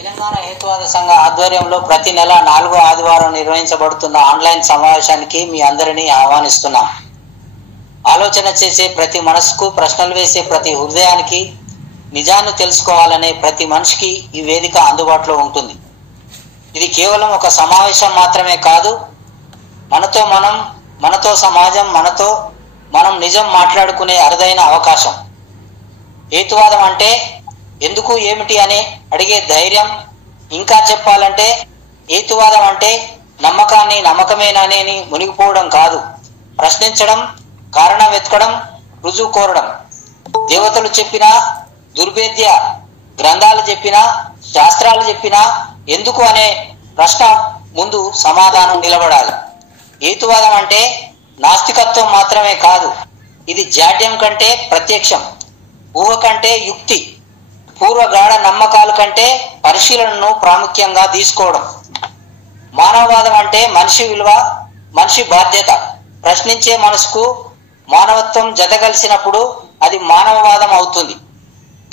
తెలంగాణ హేతువాద సంఘ ఆధ్వర్యంలో ప్రతి నెల 4వ ఆదివారం నిర్వహించబడుతున్న ఆన్లైన్ సమావేశానికి మీ అందరినీ ఆహ్వానిస్తున్నాం. ఆలోచన చేసే ప్రతి మనసుకు, ప్రశ్నలు వేసే ప్రతి హృదయానికి, నిజాన్ని తెలుసుకోవాలనే ప్రతి మనిషికి ఈ వేదిక అందుబాటులో ఉంటుంది. ఇది కేవలం ఒక సమావేశం మాత్రమే కాదు, మనతో మనం, మనతో సమాజం, మనతో మనం నిజం మాట్లాడుకునే అరుదైన అవకాశం. హేతువాదం అంటే ఎందుకు, ఏమిటి అని అడిగే ధైర్యం. ఇంకా చెప్పాలంటే హేతువాదం అంటే నమ్మకాన్ని నమ్మకమేనని మునిగిపోవడం కాదు, ప్రశ్నించడం, కారణం వెతకడం, రుజువు కోరడం. దేవతలు చెప్పినా, దుర్భేద్య గ్రంథాలు చెప్పినా, శాస్త్రాలు చెప్పినా ఎందుకు అనే ప్రశ్న ముందు సమాధానం నిలబడాలి. హేతువాదం అంటే నాస్తికత్వం మాత్రమే కాదు, ఇది జాడ్యం కంటే ప్రత్యక్షం, ఊహ కంటే యుక్తి, పూర్వగాఢ నమ్మకాల కంటే పరిశీలనను ప్రాముఖ్యంగా తీసుకోవడం. మానవవాదం అంటే మనిషి విలువ, మనిషి బాధ్యత. ప్రశ్నించే మనసుకు మానవత్వం జతగలిసినప్పుడు అది మానవవాదం అవుతుంది.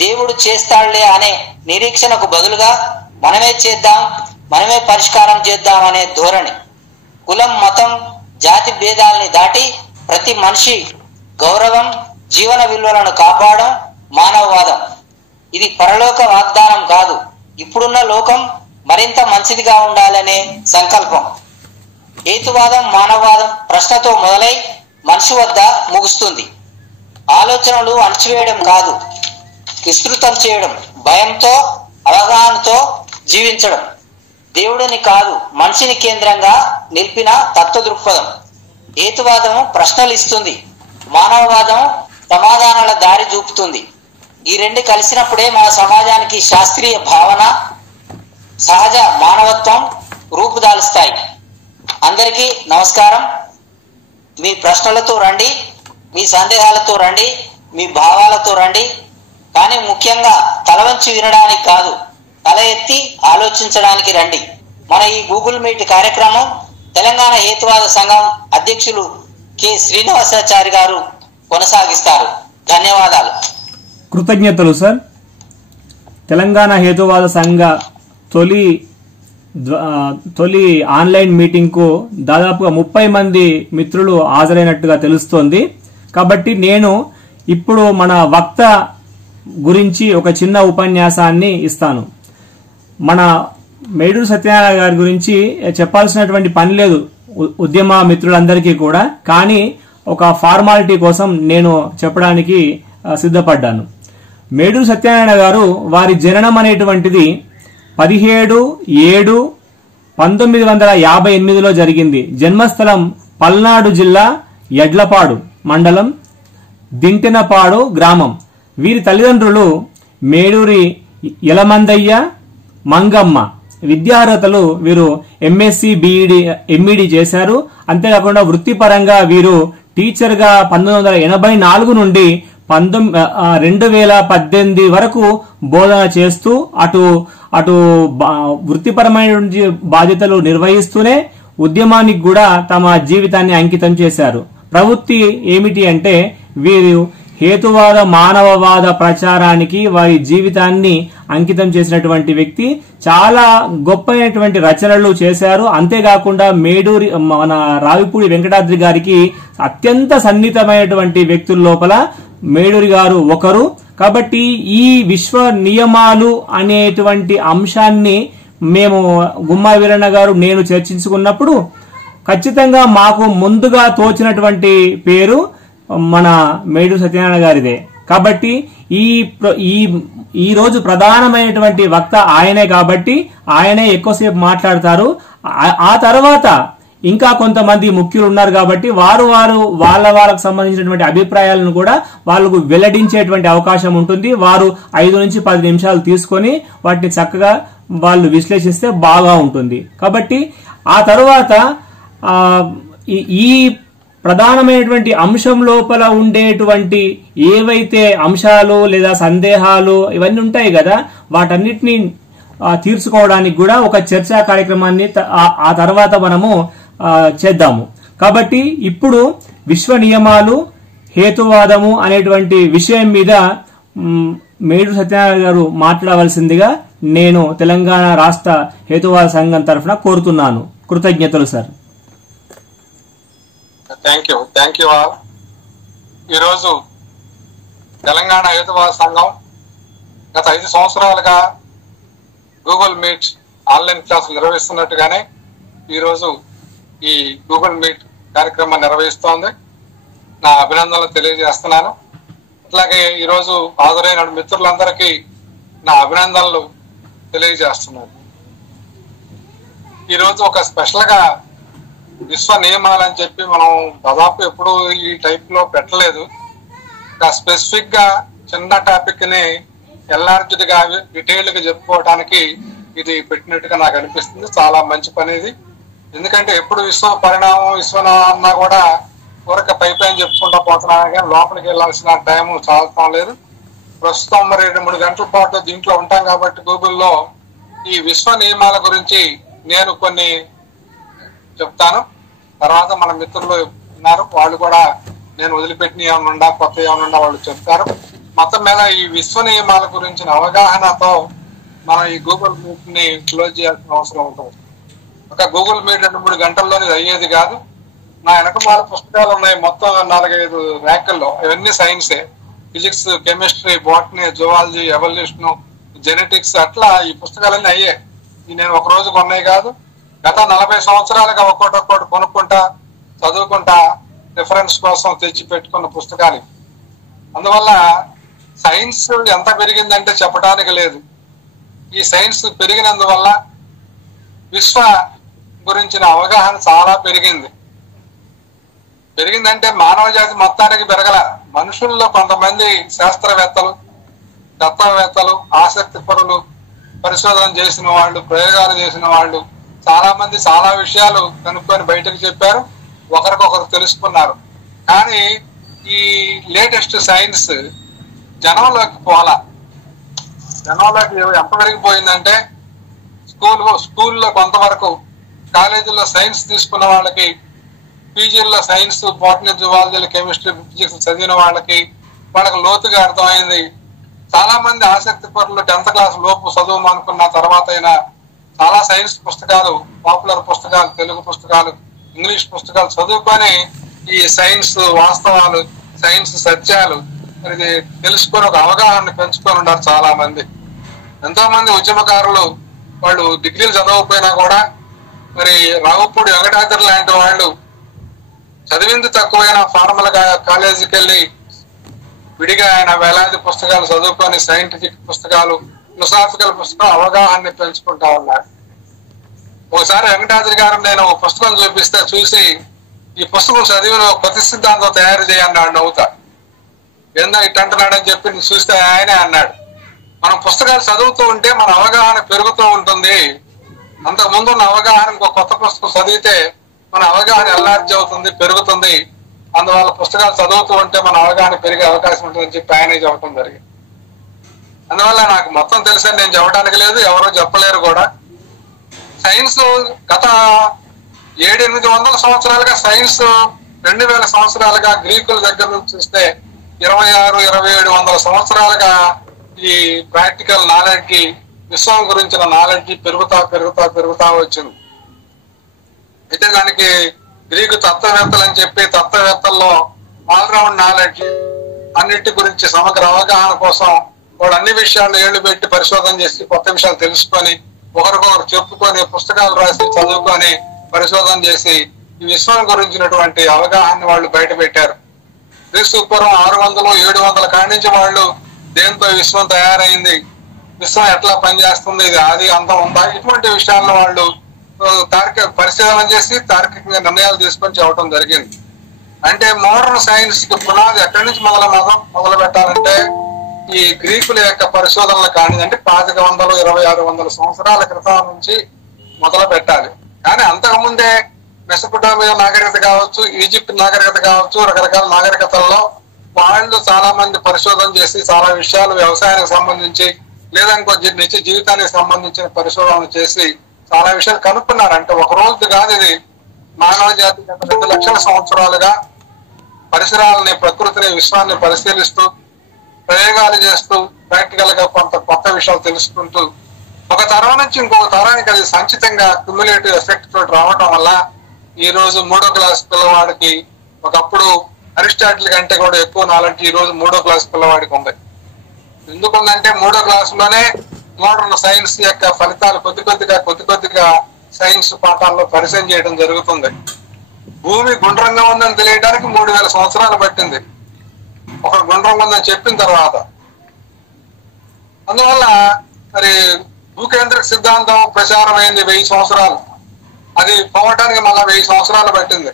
దేవుడు చేస్తాడులే అనే నిరీక్షణకు బదులుగా మనమే చేద్దాం, మనమే పరిష్కారం చేద్దాం అనే ధోరణి. కులం, మతం, జాతి భేదాలని దాటి ప్రతి మనిషి గౌరవం, జీవన విలువలను కాపాడడం మానవవాదం. ఇది పరలోక వాగ్దానం కాదు, ఇప్పుడున్న లోకం మరింత మంచిదిగా ఉండాలనే సంకల్పం. హేతువాదం, మానవవాదం ప్రశ్నతో మొదలై మనిషి వద్ద ముగుస్తుంది. ఆలోచనలు అణచివేయడం కాదు, విస్తృతం చేయడం, భయంతో, అవగాహనతో జీవించడం. దేవుడిని కాదు, మనిషిని కేంద్రంగా నిలిపిన తత్వ దృక్పథం. హేతువాదం ప్రశ్నలు ఇస్తుంది, మానవవాదం సమాధానాల దారి చూపుతుంది. ఈ రెండు కలిసినప్పుడే మన సమాజానికి శాస్త్రీయ భావన, సహజ మానవత్వం రూపుదాలుస్తాయి. అందరికీ నమస్కారం. మీ ప్రశ్నలతో రండి, మీ సందేహాలతో రండి, మీ భావాలతో రండి. కానీ ముఖ్యంగా తల వంచి వినడానికి కాదు, తల ఎత్తి ఆలోచించడానికి రండి. మన ఈ గూగుల్ మీట్ కార్యక్రమం తెలంగాణ హేతువాద సంఘం అధ్యక్షులు కె శ్రీనివాసాచారి గారు కొనసాగిస్తారు. ధన్యవాదాలు. కృతజ్ఞతలు సార్. తెలంగాణ హేతువాద సంఘ తొలి ఆన్లైన్ మీటింగ్ కు దాదాపుగా 30 మంది మిత్రులు హాజరైనట్టుగా తెలుస్తోంది. కాబట్టి నేను ఇప్పుడు మన వక్త గురించి ఒక చిన్న ఉపన్యాసాన్ని ఇస్తాను. మన మేడూరు సత్యనారాయణ గారి గురించి చెప్పాల్సినటువంటి పని లేదు ఉద్యమ మిత్రులందరికీ కూడా, కానీ ఒక ఫార్మాలిటీ కోసం నేను చెప్పడానికి సిద్ధపడ్డాను. మేడూరు సత్యనారాయణ గారు వారి జననం అనేటువంటిది 17/7/1958లో జరిగింది. జన్మస్థలం పల్నాడు జిల్లా యడ్లపాడు మండలం దింటెనపాడు గ్రామం. వీరి తల్లిదండ్రులు మేడూరి యలమందయ్య, మంగమ్మ. విద్యార్హతలు వీరు MSc BEd MEd చేశారు. అంతేకాకుండా వృత్తిపరంగా వీరు టీచర్ గా 1984 నుండి 2018 వరకు బోధన చేస్తూ అటు వృత్తిపరమైన బాధ్యతలు నిర్వహిస్తూనే ఉద్యమానికి కూడా తమ జీవితాన్ని అంకితం చేశారు. ప్రవృత్తి ఏమిటి అంటే వీరు హేతువాద, మానవవాద ప్రచారానికి వారి జీవితాన్ని అంకితం చేసినటువంటి వ్యక్తి. చాలా గొప్పైనటువంటి రచనలు చేశారు. అంతేకాకుండా మేడూరి మన రావిపూడి వెంకటాద్రి గారికి అత్యంత సన్నిహితమైనటువంటి వ్యక్తుల లోపల మేడూరి గారు ఒకరు. కాబట్టి ఈ విశ్వ నియమాలు అనేటువంటి అంశాన్ని మేము గుమ్మా వీరన్న గారు, నేను చర్చించుకున్నప్పుడు ఖచ్చితంగా మాకు ముందుగా తోచినటువంటి పేరు మన మేడూరు సత్యనారాయణ గారిదే. కాబట్టి ఈ రోజు ప్రధానమైనటువంటి వక్త ఆయనే, కాబట్టి ఆయనే ఎక్కువసేపు మాట్లాడతారు. ఆ తర్వాత ఇంకా కొంతమంది ముఖ్యులు ఉన్నారు కాబట్టి వాళ్ళకు సంబంధించినటువంటి అభిప్రాయాలను కూడా వాళ్ళకు వెల్లడించేటువంటి అవకాశం ఉంటుంది. వారు 5 నుంచి 10 నిమిషాలు తీసుకొని వాటిని చక్కగా వాళ్ళు విశ్లేషిస్తే బాగా ఉంటుంది. కాబట్టి ఆ తర్వాత ఈ ప్రధానమైనటువంటి అంశం లోపల ఉండేటువంటి ఏవైతే అంశాలు లేదా సందేహాలు ఇవన్నీ ఉంటాయి కదా, వాటన్నిటిని తీర్చుకోవడానికి కూడా ఒక చర్చా కార్యక్రమాన్ని ఆ తర్వాత మనము చేద్దాము. కాబట్టి ఇప్పుడు విశ్వ నియమాలు, హేతువాదము అనేటువంటి విషయం మీద మేడూరు సత్యనారాయణ గారు మాట్లాడవలసిందిగా నేను తెలంగాణ రాష్ట్ర హేతువాద సంఘం తరఫున కోరుతున్నాను. కృతజ్ఞతలు సార్. Thank you all. ఈరోజు తెలంగాణ హేతువాద సంఘం గత 5 సంవత్సరాలుగా గూగుల్ మీట్ ఆన్లైన్ క్లాసులు నిర్వహిస్తున్నట్టుగానే ఈరోజు ఈ గూగుల్ మీట్ కార్యక్రమాన్ని నిర్వహిస్తోంది. నా అభినందనలు తెలియజేస్తున్నాను. అట్లాగే ఈరోజు హాజరైన మిత్రులందరికీ నా అభినందనలు తెలియజేస్తున్నాను. ఈరోజు ఒక స్పెషల్ గా విశ్వ నియమాలని చెప్పి మనం దాదాపు ఎప్పుడు ఈ టైప్ లో పెట్టలేదు. స్పెసిఫిక్ గా చిన్న టాపిక్ ని ఎల్లార్జ్డ్ గా డీటెయిల్డ్ గా చెప్పుకోవడానికి ఇది పెట్టినట్టుగా నాకు అనిపిస్తుంది. చాలా మంచి పని ఇది. ఎందుకంటే ఎప్పుడు విశ్వ పరిణామం విశ్వం అన్నా కూడా ఊరక పైపైన చెప్పుకుంటూ పోతున్నాను, కానీ లోపలికి వెళ్ళాల్సిన టైం చాలటం లేదు. ప్రస్తుతం మరి 2-3 గంటల పాటు దీంట్లో ఉంటాం కాబట్టి గూగుల్లో ఈ విశ్వ నియమాల గురించి నేను కొన్ని చెప్తాను. తర్వాత మన మిత్రులు ఉన్నారు, వాళ్ళు కూడా నేను వదిలిపెట్టిన ఏమన్నా కొత్త ఏమన్నా వాళ్ళు చెప్తారు. మొత్తం మీద ఈ విశ్వ నియమాల గురించిన అవగాహనతో మనం ఈ గూగుల్ మీట్ ని క్లోజ్ చేయాల్సిన అవసరం ఉంటుంది. ఒక గూగుల్ మీట్ 2-3 గంటల్లోనే అయ్యేది కాదు. నా వెనకమాల పుస్తకాలు ఉన్నాయి, మొత్తం 4-5 ర్యాకుల్లో. ఇవన్నీ సైన్సే, physics, chemistry, botany, zoology, evolution, genetics, అట్లా ఈ పుస్తకాలన్నీ అయ్యే. నేను ఒక రోజు కొన్నాయి కాదు, గత 40 సంవత్సరాలుగా ఒక్కొక్కటి కొనుక్కుంటా చదువుకుంటా రిఫరెన్స్ కోసం తెచ్చి పెట్టుకున్న పుస్తకాలు. అందువల్ల సైన్స్ ఎంత పెరిగిందంటే చెప్పడానికి లేదు. ఈ సైన్స్ పెరిగినందువల్ల విశ్వ గురించిన అవగాహన చాలా పెరిగిందంటే మానవ జాతి మొత్తానికి పెరగల. మనుషుల్లో కొంతమంది శాస్త్రవేత్తలు, తత్వవేత్తలు, ఆసక్తి పరులు, పరిశోధన చేసిన వాళ్ళు, ప్రయోగాలు చేసిన వాళ్ళు చాలా మంది చాలా విషయాలు కనుక్కొని బయటకు చెప్పారు, ఒకరికొకరు తెలుసుకున్నారు. కానీ ఈ లేటెస్ట్ సైన్స్ జనంలోకి ఎంత పెరిగిపోయిందంటే స్కూల్లో కొంతవరకు, కాలేజీల్లో సైన్స్ తీసుకున్న వాళ్ళకి, పీజీల్లో science, botany, zoology, chemistry, physics చదివిన వాళ్ళకి లోతుగా అర్థమైంది. చాలా మంది ఆసక్తి పరులు 10th క్లాస్ లోపు చదువు అనుకున్న తర్వాత అయినా చాలా సైన్స్ పుస్తకాలు, పాపులర్ పుస్తకాలు, తెలుగు పుస్తకాలు, ఇంగ్లీష్ పుస్తకాలు చదువుకొని ఈ సైన్స్ వాస్తవాలు, సైన్స్ సత్యాలు ఇది తెలుసుకొని ఒక అవగాహన పెంచుకొని ఉన్నారు చాలా మంది. ఎంతో మంది ఉద్యమకారులు వాళ్ళు డిగ్రీలు చదవకపోయినా కూడా మరి రావుపూడి వెంకటాద్రి లాంటి వాళ్ళు చదివింది తక్కువైన ఫార్మల్ కాలేజీకి వెళ్ళి విడిగా ఆయన వేలాది పుస్తకాలు చదువుకొని సైంటిఫిక్ పుస్తకాలు, ఫిలసాఫికల్ పుస్తకాలు అవగాహన పెంచుకుంటా ఉన్నారు. ఒకసారి వెంకటాద్రి గారు నేను ఒక పుస్తకం చూసి ఈ పుస్తకం చదివిన ప్రతి సిద్ధాంతం తయారు చేయన్నాడు. నవ్వుతా ఏందా ఇట్ అంటున్నాడని చెప్పి చూస్తే ఆయనే అన్నాడు, మనం పుస్తకాలు చదువుతూ ఉంటే మన అవగాహన పెరుగుతూ ఉంటుంది. అంతకుముందు ఉన్న అవగాహన ఇంకో కొత్త పుస్తకం చదివితే మన అవగాహన ఎల్లార్జ్ అవుతుంది, పెరుగుతుంది. అందువల్ల పుస్తకాలు చదువుతూ ఉంటే మన అవగాహన పెరిగే అవకాశం ఉంటుందని చెప్పి ఆయనే చెప్పడం జరిగింది. అందువల్ల నాకు మొత్తం తెలుసని నేను చెప్పడానికి లేదు, ఎవరో చెప్పలేరు కూడా. సైన్స్ గత 700-800 సంవత్సరాలుగా, సైన్స్ 2000 సంవత్సరాలుగా, గ్రీకుల దగ్గర నుంచి చూస్తే 2600-2700 సంవత్సరాలుగా ఈ ప్రాక్టికల్ నాలెడ్జ్, విశ్వం గురించిన నాలెడ్జ్ పెరుగుతా వచ్చింది. అయితే దానికి గ్రీకు తత్వవేత్తలు అని చెప్పి తత్వవేత్తల్లో ఆల్రౌండ్ నాలెడ్జ్, అన్నిటి గురించి సమగ్ర అవగాహన కోసం వాళ్ళు అన్ని విషయాలు ఏళ్లు పెట్టి పరిశోధన చేసి కొత్త విషయాలు తెలుసుకొని ఒకరికొకరు చెప్పుకొని పుస్తకాలు రాసి చదువుకొని పరిశోధన చేసి ఈ విశ్వం గురించినటువంటి అవగాహన వాళ్ళు బయట పెట్టారు. క్రీస్తు పూర్వం 600-700 కాడి నుంచి వాళ్ళు దేంతో విశ్వం తయారైంది, విశ్వం ఎట్లా పనిచేస్తుంది, ఇది ఆది అంతం ఉందా, ఇటువంటి విషయాల్లో వాళ్ళు తార్కిక పరిశోధన చేసి తార్కికంగా నిర్ణయాలు తీసుకొని చెప్పడం జరిగింది. అంటే మోడర్న్ సైన్స్ కి పునాది ఎక్కడి నుంచి మొదలు పెట్టాలంటే ఈ గ్రీకుల యొక్క పరిశోధనలు కానీ, అంటే 2500-2600 సంవత్సరాల క్రితం నుంచి మొదలు పెట్టాలి. కానీ అంతకుముందే మెసొపొటామియా నాగరికత కావచ్చు, ఈజిప్ట్ నాగరికత కావచ్చు, రకరకాల నాగరికతల్లో వాళ్ళు చాలా మంది పరిశోధన చేసి చాలా విషయాలు వ్యవసాయానికి సంబంధించి లేదా ఇంకో నిత్య జీవితానికి సంబంధించిన పరిశోధనలు చేసి చాలా విషయాలు కనుక్కున్నారు. అంటే ఒక రోజు కాదు, ఇది మానవ జాతి 2 లక్షల సంవత్సరాలుగా పరిసరాలని, ప్రకృతిని, విశ్వాన్ని పరిశీలిస్తూ ప్రయోగాలు చేస్తూ ప్రాక్టికల్ గా కొంత కొత్త విషయాలు తెలుసుకుంటూ ఒక తరం నుంచి ఇంకొక తరానికి అది సంచితంగా క్యుములేటివ్ ఎఫెక్ట్ తోటి రావటం వల్ల ఈ రోజు 3వ క్లాస్ పిల్లవాడికి ఒకప్పుడు అరిస్టాటిల్ కంటే కూడా ఎక్కువ నాలెడ్జ్ ఈ రోజు 3వ క్లాస్ పిల్లవాడికి ఉంది. ఎందుకుందంటే 3వ క్లాసులోనే మోడర్న్ సైన్స్ యొక్క ఫలితాలు కొద్ది కొద్దిగా సైన్స్ పాఠాల్లో పరిచయం చేయడం జరుగుతుంది. భూమి గుండ్రంగా ఉందని తెలియడానికి 3000 సంవత్సరాలు పట్టింది ఒక గుండ్రంగా ఉందని చెప్పిన తర్వాత. అందువల్ల మరి భూకేంద్రక సిద్ధాంతం ప్రచారమైంది 1000 సంవత్సరాలు, అది పోవటానికి మళ్ళా 1000 సంవత్సరాలు పట్టింది.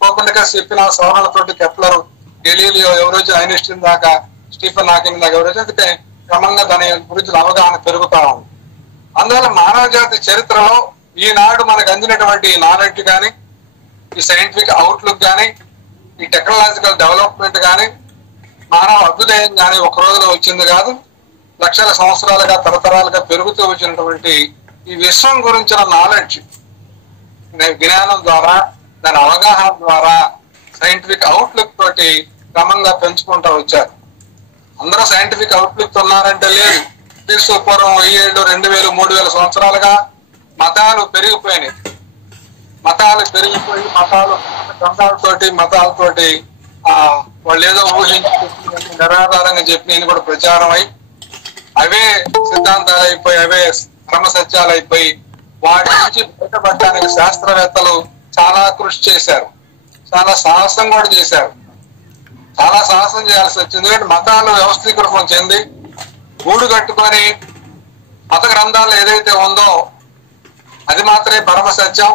కోపర్నికస్ చెప్పిన సవరణలతోటి కెప్లర్, గెలీలియో, ఎవరైతే ఐన్స్టీన్ దాకా, స్టీఫెన్ హాకింగ్ దాకా ఎవరైతే క్రమంగా దాని గురించి అవగాహన పెరుగుతా ఉంది. అందువల్ల మానవ జాతి చరిత్రలో ఈనాడు మనకు అందినటువంటి ఈ నాలెడ్జ్ కానీ, ఈ సైంటిఫిక్ అవుట్లుక్ కానీ, ఈ టెక్నాలజికల్ డెవలప్మెంట్ కానీ, మానవ అభ్యుదయం కానీ ఒక రోజులో వచ్చింది కాదు. లక్షల సంవత్సరాలుగా తరతరాలుగా పెరుగుతూ వచ్చినటువంటి ఈ విశ్వం గురించిన నాలెడ్జ్ జ్ఞానం ద్వారా, దాని అవగాహన ద్వారా, సైంటిఫిక్ అవుట్లుక్ తోటి క్రమంగా పెంచుకుంటూ వచ్చారు. అందరూ సైంటిఫిక్ అవుట్లుక్ ఉన్నారంటే లేదు. క్రీస్తు పూర్వం 1000, 2000, 3000 సంవత్సరాలుగా మతాలు పెరిగిపోయి మతాలతోటి వాళ్ళు ఏదో ఊహించి నిరాధారంగా చెప్పి నేను కూడా ప్రచారం అయి అవే సిద్ధాంతాలు అయిపోయి, అవే క్రమ సత్యాలు అయిపోయి, వాటి నుంచి బయటపడడానికి శాస్త్రవేత్తలు చాలా కృషి చేశారు, చాలా సాహసం కూడా చేశారు. చాలా సాహసం చేయాల్సి వచ్చింది. ఎందుకంటే మతాలు వ్యవస్థీకృతం చెంది గూడు కట్టుకొని మత గ్రంథాలు ఏదైతే ఉందో అది మాత్రమే పరమ సత్యం,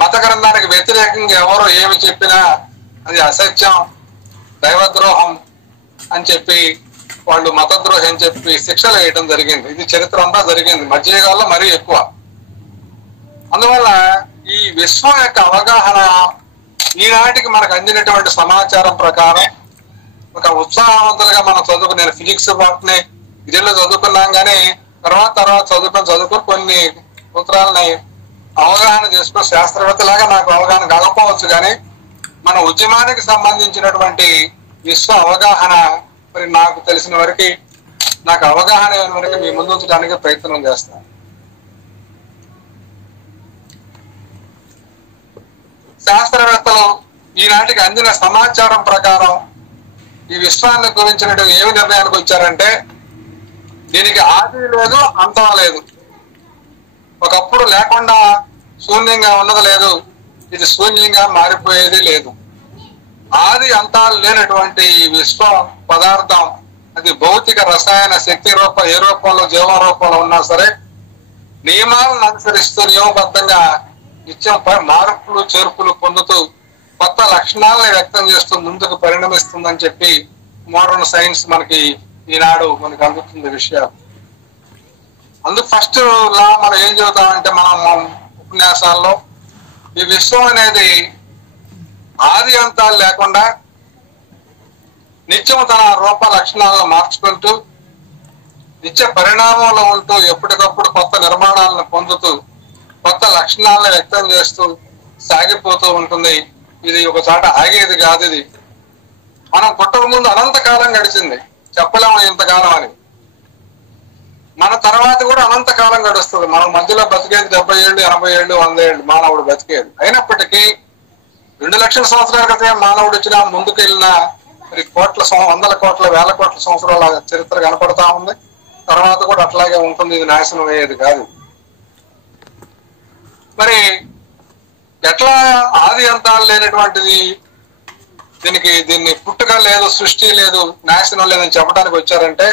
మత గ్రంథానికి వ్యతిరేకంగా ఎవరో ఏమి చెప్పినా అది అసత్యం, దైవద్రోహం అని చెప్పి వాళ్ళు మతద్రోహం అని చెప్పి శిక్షలు వేయడం జరిగింది. ఇది చరిత్ర అంతా జరిగింది, మధ్యయుగాల్లో మరీ ఎక్కువ. అందువల్ల ఈ విశ్వం యొక్క అవగాహన ఈనాటికి మనకు అందినటువంటి సమాచారం ప్రకారం ఒక ఉత్సాహవంతులుగా మనం చదువుకుని, నేను ఫిజిక్స్ వాటిని విద్యలో చదువుకున్నాం కానీ తర్వాత చదువుకొని కొన్ని సూత్రాలని అవగాహన చేసుకుని శాస్త్రవేత్తలాగా నాకు అవగాహన కాకపోవచ్చు కానీ మన ఉద్యమానికి సంబంధించినటువంటి విశ్వ అవగాహన మరి నాకు తెలిసిన వరకు, నాకు అవగాహన వరకు మీ ముందు ఉంచడానికి ప్రయత్నం చేస్తాను. శాస్త్రవేత్తలు ఈనాటికి అందిన సమాచారం ప్రకారం ఈ విశ్వాన్ని గురించిన ఏమి నిర్ణయానికి వచ్చారంటే దీనికి ఆది లేదు, అంతం లేదు. ఒకప్పుడు లేకుండా శూన్యంగా ఉన్నది లేదు, ఇది శూన్యంగా మారిపోయేది లేదు. ఆది అంతాలు లేనటువంటి ఈ విశ్వ పదార్థం అది భౌతిక రసాయన శక్తి ఏ రూపంలో జీవ రూపంలో ఉన్నా సరే నియమాలను అనుసరిస్తూ నియమబద్ధంగా నిత్యం మార్పులు చేర్పులు పొందుతూ కొత్త లక్షణాలను వ్యక్తం చేస్తూ ముందుకు పరిణమిస్తుందని చెప్పి మోడర్న్ సైన్స్ మనకి ఈనాడు మనకు అందుతుంది విషయాలు. అందుకు ఫస్ట్ లా మనం ఏం చదువుతామంటే మనం ఉపన్యాసాల్లో ఈ విశ్వం అనేది ఆది అంతాలు లేకుండా నిత్యం తన రూప లక్షణాలను మార్చుకుంటూ నిత్య పరిణామంలో ఉంటూ ఎప్పటికప్పుడు కొత్త నిర్మాణాలను పొందుతూ కొత్త లక్షణాలను వ్యక్తం చేస్తూ సాగిపోతూ ఉంటుంది. ఇది ఒక చాట ఆగేది కాదు. ఇది మనం పుట్టక ముందు అనంతకాలం గడిచింది, చెప్పలేము ఇంతకాలం అని. మన తర్వాత కూడా అనంతకాలం గడుస్తుంది. మనం మధ్యలో బతికేది 70 ఏళ్ళు, 80 ఏళ్ళు, 100 ఏళ్ళు మానవుడు బతికేది. అయినప్పటికీ 2 లక్షల సంవత్సరాల క్రితం మానవుడు వచ్చిన ముందుకెళ్ళిన మరి వందల కోట్ల వేల కోట్ల సంవత్సరాల చరిత్ర కనపడతా ఉంది. తర్వాత కూడా అట్లాగే ఉంటుంది, ఇది నాశనం అయ్యేది కాదు. మరి ఎట్లా ఆది అంతాలు లేనటువంటిది, దీన్ని పుట్టుక లేదు, సృష్టి లేదు, నాశనం లేదని చెప్పడానికి వచ్చారంటే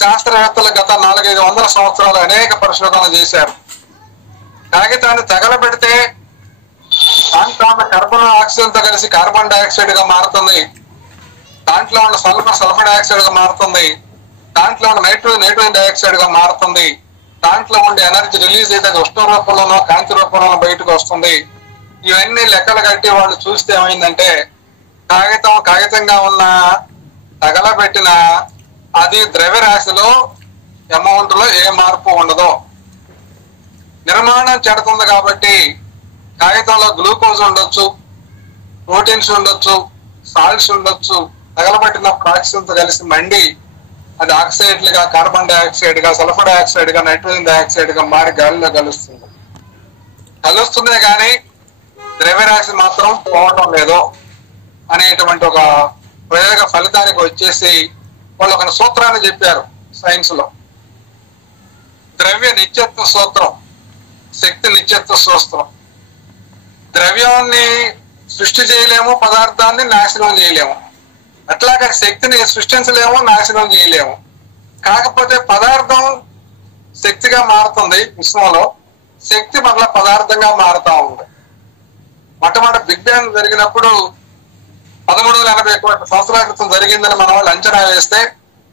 శాస్త్రవేత్తలు గత 400-500 సంవత్సరాలు అనేక పరిశోధనలు చేశారు. కాగితాన్ని తగలబెడితే దాంట్లో ఉన్న కార్బన్ ఆక్సిజన్ తో కలిసి కార్బన్ డైఆక్సైడ్ గా మారుతుంది, దాంట్లో ఉన్న సల్ఫర్ డైఆక్సైడ్ గా మారుతుంది, దాంట్లో ఉన్న నైట్రోజన్ డైఆక్సైడ్ గా మారుతుంది, దాంట్లో ఉండే ఎనర్జీ రిలీజ్ అయితే ఉష్ణ రూపంలోనో కాంతి రూపంలోనో బయటకు వస్తుంది. ఇవన్నీ లెక్కలు కట్టి వాళ్ళు చూస్తే ఏమైందంటే కాగితంగా ఉన్న తగలబెట్టిన అది ద్రవ్యరాశిలో అమౌంట్ లో ఏ మార్పు ఉండదు. నిర్మాణం చెడుతుంది కాబట్టి కాగితంలో గ్లూకోజ్ ఉండొచ్చు, ప్రోటీన్స్ ఉండొచ్చు, సాల్ట్స్ ఉండొచ్చు, తగలబెట్టిన ఆక్సిజన్ తో కలిసి మండి అది ఆక్సైడ్లుగా, కార్బన్ డైఆక్సైడ్ గా, సల్ఫర్ డైఆక్సైడ్ గా, నైట్రోజన్ డైఆక్సైడ్ గా మారి గాలిలో కలుస్తుందే కానీ ద్రవ్యరాశి మాత్రం పోవటం లేదు అనేటువంటి ఒక ప్రయోగ ఫలితానికి వచ్చేసి వాళ్ళు ఒక సూత్రాన్ని చెప్పారు సైన్స్ లో. ద్రవ్య నిత్యత్వ సూత్రం, శక్తి నిత్యత్వ సూత్రం. ద్రవ్యాన్ని సృష్టి చేయలేము, పదార్థాన్ని నాశనం చేయలేము. అట్లాగే శక్తిని సృష్టించలేము, నాశనం చేయలేము. కాకపోతే పదార్థం శక్తిగా మారుతుంది విశ్వంలో, శక్తి మరలా పదార్థంగా మారుతా ఉంది. మొట్టమొదటి బిగ్ బ్యాంగ్ జరిగినప్పుడు 1380 కోట్ల సంవత్సరాల క్రితం జరిగిందని మన వాళ్ళు అంచనా వేస్తే,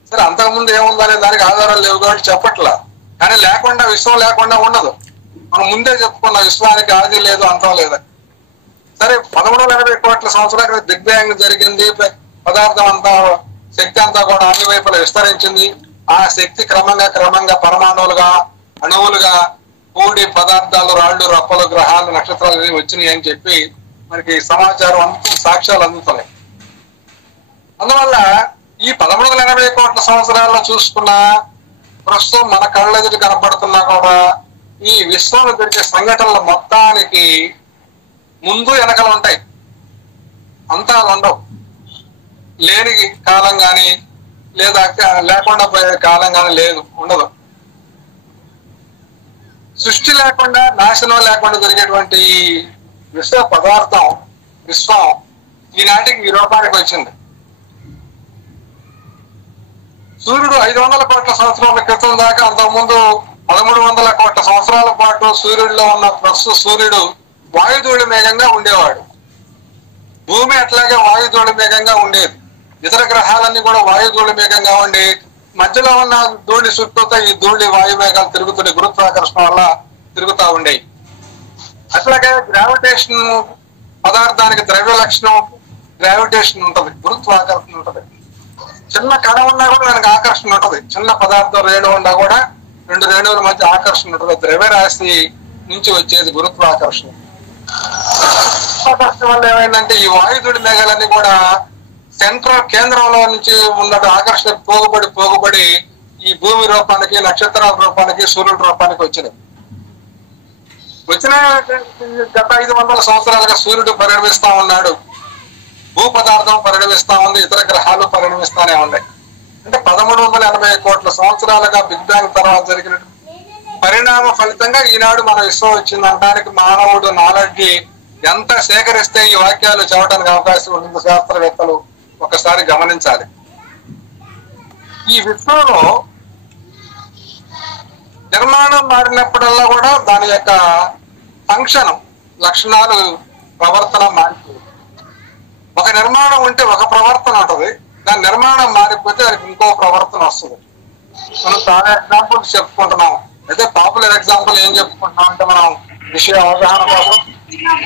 సరే అంతకుముందు ఏముందనే దానికి ఆధారాలు లేవు కాబట్టి చెప్పట్లా. కానీ లేకుండా, విశ్వం లేకుండా ఉండదు. మనం ముందే చెప్పుకున్న విశ్వానికి ఆది లేదు, అంతం లేదని. సరే 1380 కోట్ల సంవత్సరాల క్రితం బిగ్ బ్యాంగ్ జరిగింది. పదార్థం అంతా, శక్తి అంతా కూడా అన్ని వైపులా విస్తరించింది. ఆ శక్తి క్రమంగా పరమాణువులుగా, అణువులుగా కూడి పదార్థాలు, రాళ్లు, రప్పలు, గ్రహాలు, నక్షత్రాలు వచ్చినాయి అని చెప్పి మనకి సమాచారం అందుతుంది, సాక్ష్యాలు అందుతున్నాయి. అందువల్ల ఈ 1380 కోట్ల సంవత్సరాల్లో చూసుకున్న ప్రస్తుతం మన కళ్ళెదుటి కనపడుతున్నా కూడా ఈ విశ్వంలో జరిగే సంఘటనల మొత్తానికి ముందు వెనకలు ఉంటాయి, అంతాలు ఉండవు. లేని కాలం కానీ లేదా లేకుండా పోయే కాలం కానీ ఉండదు. సృష్టి లేకుండా, నాశనం లేకుండా జరిగేటువంటి విశ్వ పదార్థం, విశ్వం ఈనాటికి ఈ రూపానికి వచ్చింది. సూర్యుడు 500 కోట్ల సంవత్సరాల క్రితం దాకా, అంతకుముందు 1300 కోట్ల సంవత్సరాల పాటు సూర్యుడిలో ఉన్న ప్రస్తుత సూర్యుడు వాయుధూళి మేఘంగా ఉండేవాడు. భూమి అట్లాగే వాయుధూళి మేఘంగా ఉండేది. ఇతర గ్రహాలన్నీ కూడా వాయుధూళి మేఘంగా ఉండి మధ్యలో ఉన్న ధూళి చుట్టూతో ఈ ధూళి వాయు మేఘాలు తిరుగుతుండే, గురుత్వాకర్షణ వల్ల తిరుగుతూ ఉండేవి. అట్లాగే గ్రావిటేషన్ పదార్థానికి ద్రవ్య లక్షణం గ్రావిటేషన్ ఉంటది, గురుత్వాకర్షణ ఉంటది. చిన్న కణ ఉన్నా కూడా దానికి ఆకర్షణ ఉంటది. చిన్న పదార్థం రేణువు ఉన్నా కూడా రెండు రేణువుల మధ్య ఆకర్షణ ఉంటుంది. ద్రవ్యరాశి నుంచి వచ్చేది గురుత్వాకర్షణ. గురుత్వాకర్షణ వల్ల ఏమైందంటే ఈ వాయుధూళి మేఘాలన్నీ కూడా కేంద్రంలో నుంచి ఉన్న ఆకర్షణ పోగుబడి ఈ భూమి రూపానికి, నక్షత్రాల రూపానికి, సూర్యుడి రూపానికి వచ్చినాయి. వచ్చిన గత 500 సంవత్సరాలుగా సూర్యుడు పరిణమిస్తా ఉన్నాడు, భూ పదార్థం పరిణమిస్తా ఉంది, ఇతర గ్రహాలు పరిణమిస్తానే ఉన్నాయి. అంటే 1380 కోట్ల సంవత్సరాలుగా బిగ్ బ్యాంగ్ తర్వాత జరిగిన పరిణామ ఫలితంగా ఈనాడు మన విశ్వం వచ్చిందనడానికి మానవుడు నాలెడ్జి ఎంత సేకరిస్తే ఈ వాక్యాలు చెప్పడానికి అవకాశం ఉంటుంది శాస్త్రవేత్తలు ఒకసారి గమనించాలి. ఈ విశ్వంలో నిర్మాణం మారినప్పుడల్లా కూడా దాని యొక్క ఫంక్షన్, లక్షణాలు, ప్రవర్తన మారిపోయింది. ఒక నిర్మాణం ఉంటే ఒక ప్రవర్తన ఉంటుంది, దాని నిర్మాణం మారిపోతే దానికి ఇంకో ప్రవర్తన వస్తుంది. మనం చాలా ఎగ్జాంపుల్స్ చెప్పుకుంటున్నాం. అయితే పాపులర్ ఎగ్జాంపుల్ ఏం చెప్పుకుంటున్నాం అంటే మనం విషయ అవగాహన కోసం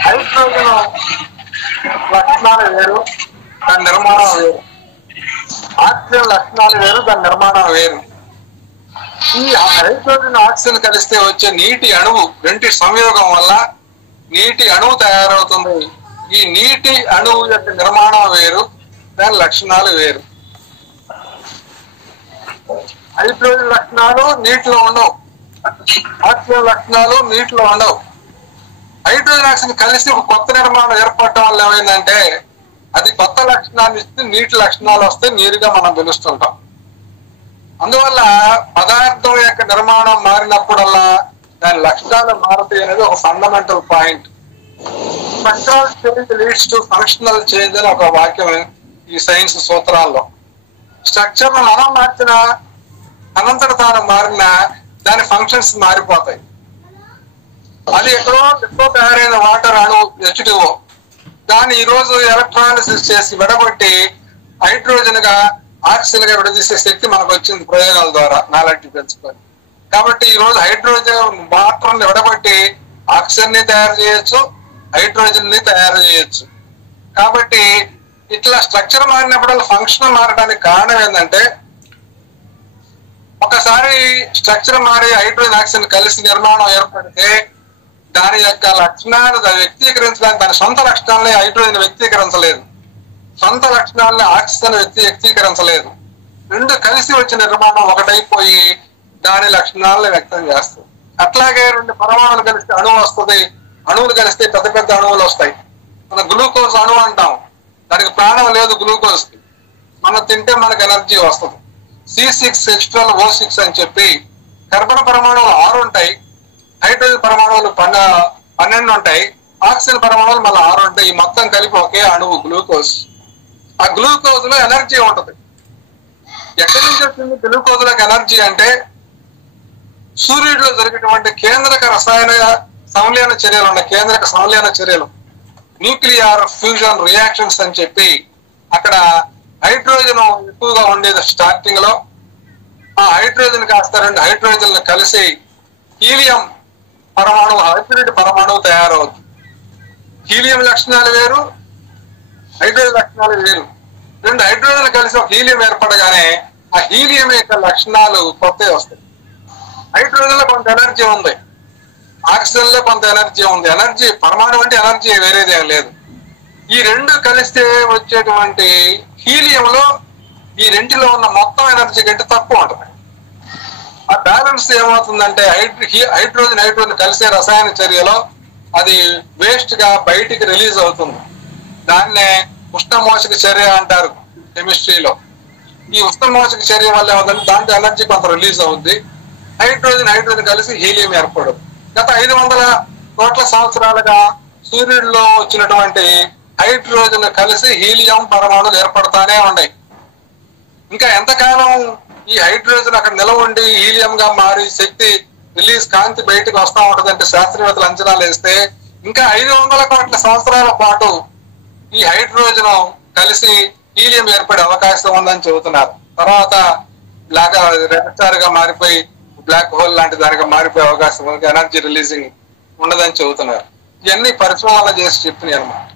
హైడ్రోజన్ లక్షణాలు వేరు, దాని నిర్మాణం వేరు. ఆక్సిజన్ లక్షణాలు వేరు, దాని నిర్మాణం వేరు. ఈ హైడ్రోజన్ ఆక్సిజన్ కలిస్తే వచ్చే నీటి అణువు రెంటి సంయోగం వల్ల నీటి అణువు తయారవుతుంది. ఈ నీటి అణువు యొక్క నిర్మాణం వేరు, దాని లక్షణాలు వేరు. హైడ్రోజన్ లక్షణాలు నీటిలో ఉండవు, ఆక్సిజన్ లక్షణాలు నీటిలో ఉండవు. హైడ్రోజన్ ఆక్సిజన్ కలిసి ఒక కొత్త నిర్మాణం ఏర్పడటం వల్ల ఏమైందంటే అది కొత్త లక్షణాన్ని ఇస్తే నీటి లక్షణాలు వస్తే నీరుగా మనం పిలుస్తుంటాం. అందువల్ల పదార్థం యొక్క నిర్మాణం మారినప్పుడల్లా దాని లక్షణాలు మారుతాయి అనేది ఒక fundamental point. Structural change leads to functional change అని ఒక వాక్యం ఈ సైన్స్ సూత్రాల్లో. స్ట్రక్చర్ మనం మార్చిన అనంతట తాను మారిన దాని ఫంక్షన్స్ మారిపోతాయి. అది ఎక్కడో తయారైన వాటర్ అణువు H2O దాన్ని ఈ రోజు ఎలక్ట్రాలిసిస్ చేసి విడగొట్టి హైడ్రోజన్ గా, ఆక్సిజన్ గా విడదీసే శక్తి మనకు వచ్చింది ప్రయోగాల ద్వారా, నాలెడ్జ్ పెంచుకొని. కాబట్టి ఈ రోజు హైడ్రోజన్ వాటర్ ని విడగొట్టి ఆక్సిజన్ ని తయారు చేయొచ్చు, హైడ్రోజన్ ని తయారు చేయొచ్చు. కాబట్టి ఇట్లా స్ట్రక్చర్ మారినప్పుడు ఫంక్షన్ మారడానికి కారణం ఏంటంటే ఒకసారి స్ట్రక్చర్ మారి హైడ్రోజన్ ఆక్సిజన్ కలిసి నిర్మాణం ఏర్పడితే దాని యొక్క లక్షణాలు వ్యక్తీకరించడానికి దాని సొంత లక్షణాలని హైడ్రోజన్ వ్యక్తీకరించలేదు, సొంత లక్షణాలని ఆక్సిజన్ వ్యక్తీకరించలేదు. రెండు కలిసి వచ్చిన నిర్మాణం ఒకటైపోయి దాని లక్షణాలను వ్యక్తం చేస్తుంది. అట్లాగే రెండు పరమాణువులు కలిస్తే అణువు వస్తుంది, అణువులు కలిస్తే పెద్ద పెద్ద అణువులు వస్తాయి. మన గ్లూకోజ్ అణువు అంటాం, దానికి ప్రాణం లేదు గ్లూకోజ్ కి, మనం తింటే మనకు ఎనర్జీ వస్తుంది. C6H12O6 అని చెప్పి కర్బన పరమాణువులు 6 ఉంటాయి, హైడ్రోజన్ పరమాణువులు 12 ఉంటాయి, ఆక్సిజన్ పరమాణువులు మళ్ళీ 6 ఉంటాయి. ఈ మొత్తం కలిపి ఒకే అణువు గ్లూకోజ్. ఆ గ్లూకోజ్ లో ఎనర్జీ ఉంటది. ఎక్కడి నుంచి వచ్చింది గ్లూకోజ్ లోకి ఎనర్జీ అంటే సూర్యుడిలో జరిగేటువంటి కేంద్రక రసాయన సంలీన చర్యలు ఉన్నాయి, కేంద్రక సంలీన చర్యలు, న్యూక్లియర్ ఫ్యూజన్ రియాక్షన్స్ అని చెప్పి అక్కడ హైడ్రోజన్ ఎక్కువగా ఉండేది స్టార్టింగ్ లో. ఆ హైడ్రోజన్ కాస్త 2 హైడ్రోజన్లు కలిసి హీలియం పరమాణువు, హైబ్రిడ్ పరమాణువు తయారవుతుంది. హీలియం లక్షణాలు వేరు, హైడ్రోజన్ లక్షణాలు వేరు. 2 హైడ్రోజన్లు కలిసి ఒక హీలియం ఏర్పడగానే ఆ హీలియం యొక్క లక్షణాలు కొత్తవి వస్తాయి. హైడ్రోజన్ లో కొంత ఎనర్జీ ఉంది, ఆక్సిజన్ లో కొంత ఎనర్జీ ఉంది. ఎనర్జీ పరమాణువు అంటే ఎనర్జీ వేరేదేం లేదు. ఈ రెండు కలిస్తే వచ్చేటువంటి హీలియంలో ఈ రెంటిలో ఉన్న మొత్తం ఎనర్జీ కంటే తక్కువ ఉంటుంది. ఆ బ్యాలెన్స్ ఏమవుతుందంటే హైడ్రోజన్ కలిసే రసాయన చర్యలో అది వేస్ట్ గా బయటికి రిలీజ్ అవుతుంది. దాన్నే ఉష్ణమోచక చర్య అంటారు కెమిస్ట్రీలో. ఈ ఉష్ణమోచక చర్య వల్ల ఏమవుతుంది, దాంట్లో ఎనర్జీ కొంత రిలీజ్ అవుద్ది. హైడ్రోజన్ కలిసి హీలియం ఏర్పడు. గత 500 కోట్ల సంవత్సరాలుగా సూర్యుడిలో వచ్చినటువంటి హైడ్రోజన్ కలిసి హీలియం పరమాణువులు ఏర్పడతానే ఉన్నాయి. ఇంకా ఎంతకాలం ఈ హైడ్రోజన్ అక్కడ నిలవ ఉండి హీలియం గా మారి శక్తి రిలీజ్ కాంతి బయటకు వస్తా ఉంటదంటే శాస్త్రవేత్తలు అంచనాలు వేస్తే ఇంకా 500 కోట్ల సంవత్సరాల పాటు ఈ హైడ్రోజన్ కలిసి హీలియం ఏర్పడే అవకాశం ఉందని చెబుతున్నారు. తర్వాత రెడ్ గా మారిపోయి బ్లాక్ హోల్ లాంటి దానిగా మారిపోయే అవకాశం ఉంది, ఎనర్జీ రిలీజింగ్ ఉండదని చెబుతున్నారు. ఇవన్నీ పరిశోధన చేసి చెప్పినాయి అన్నమాట.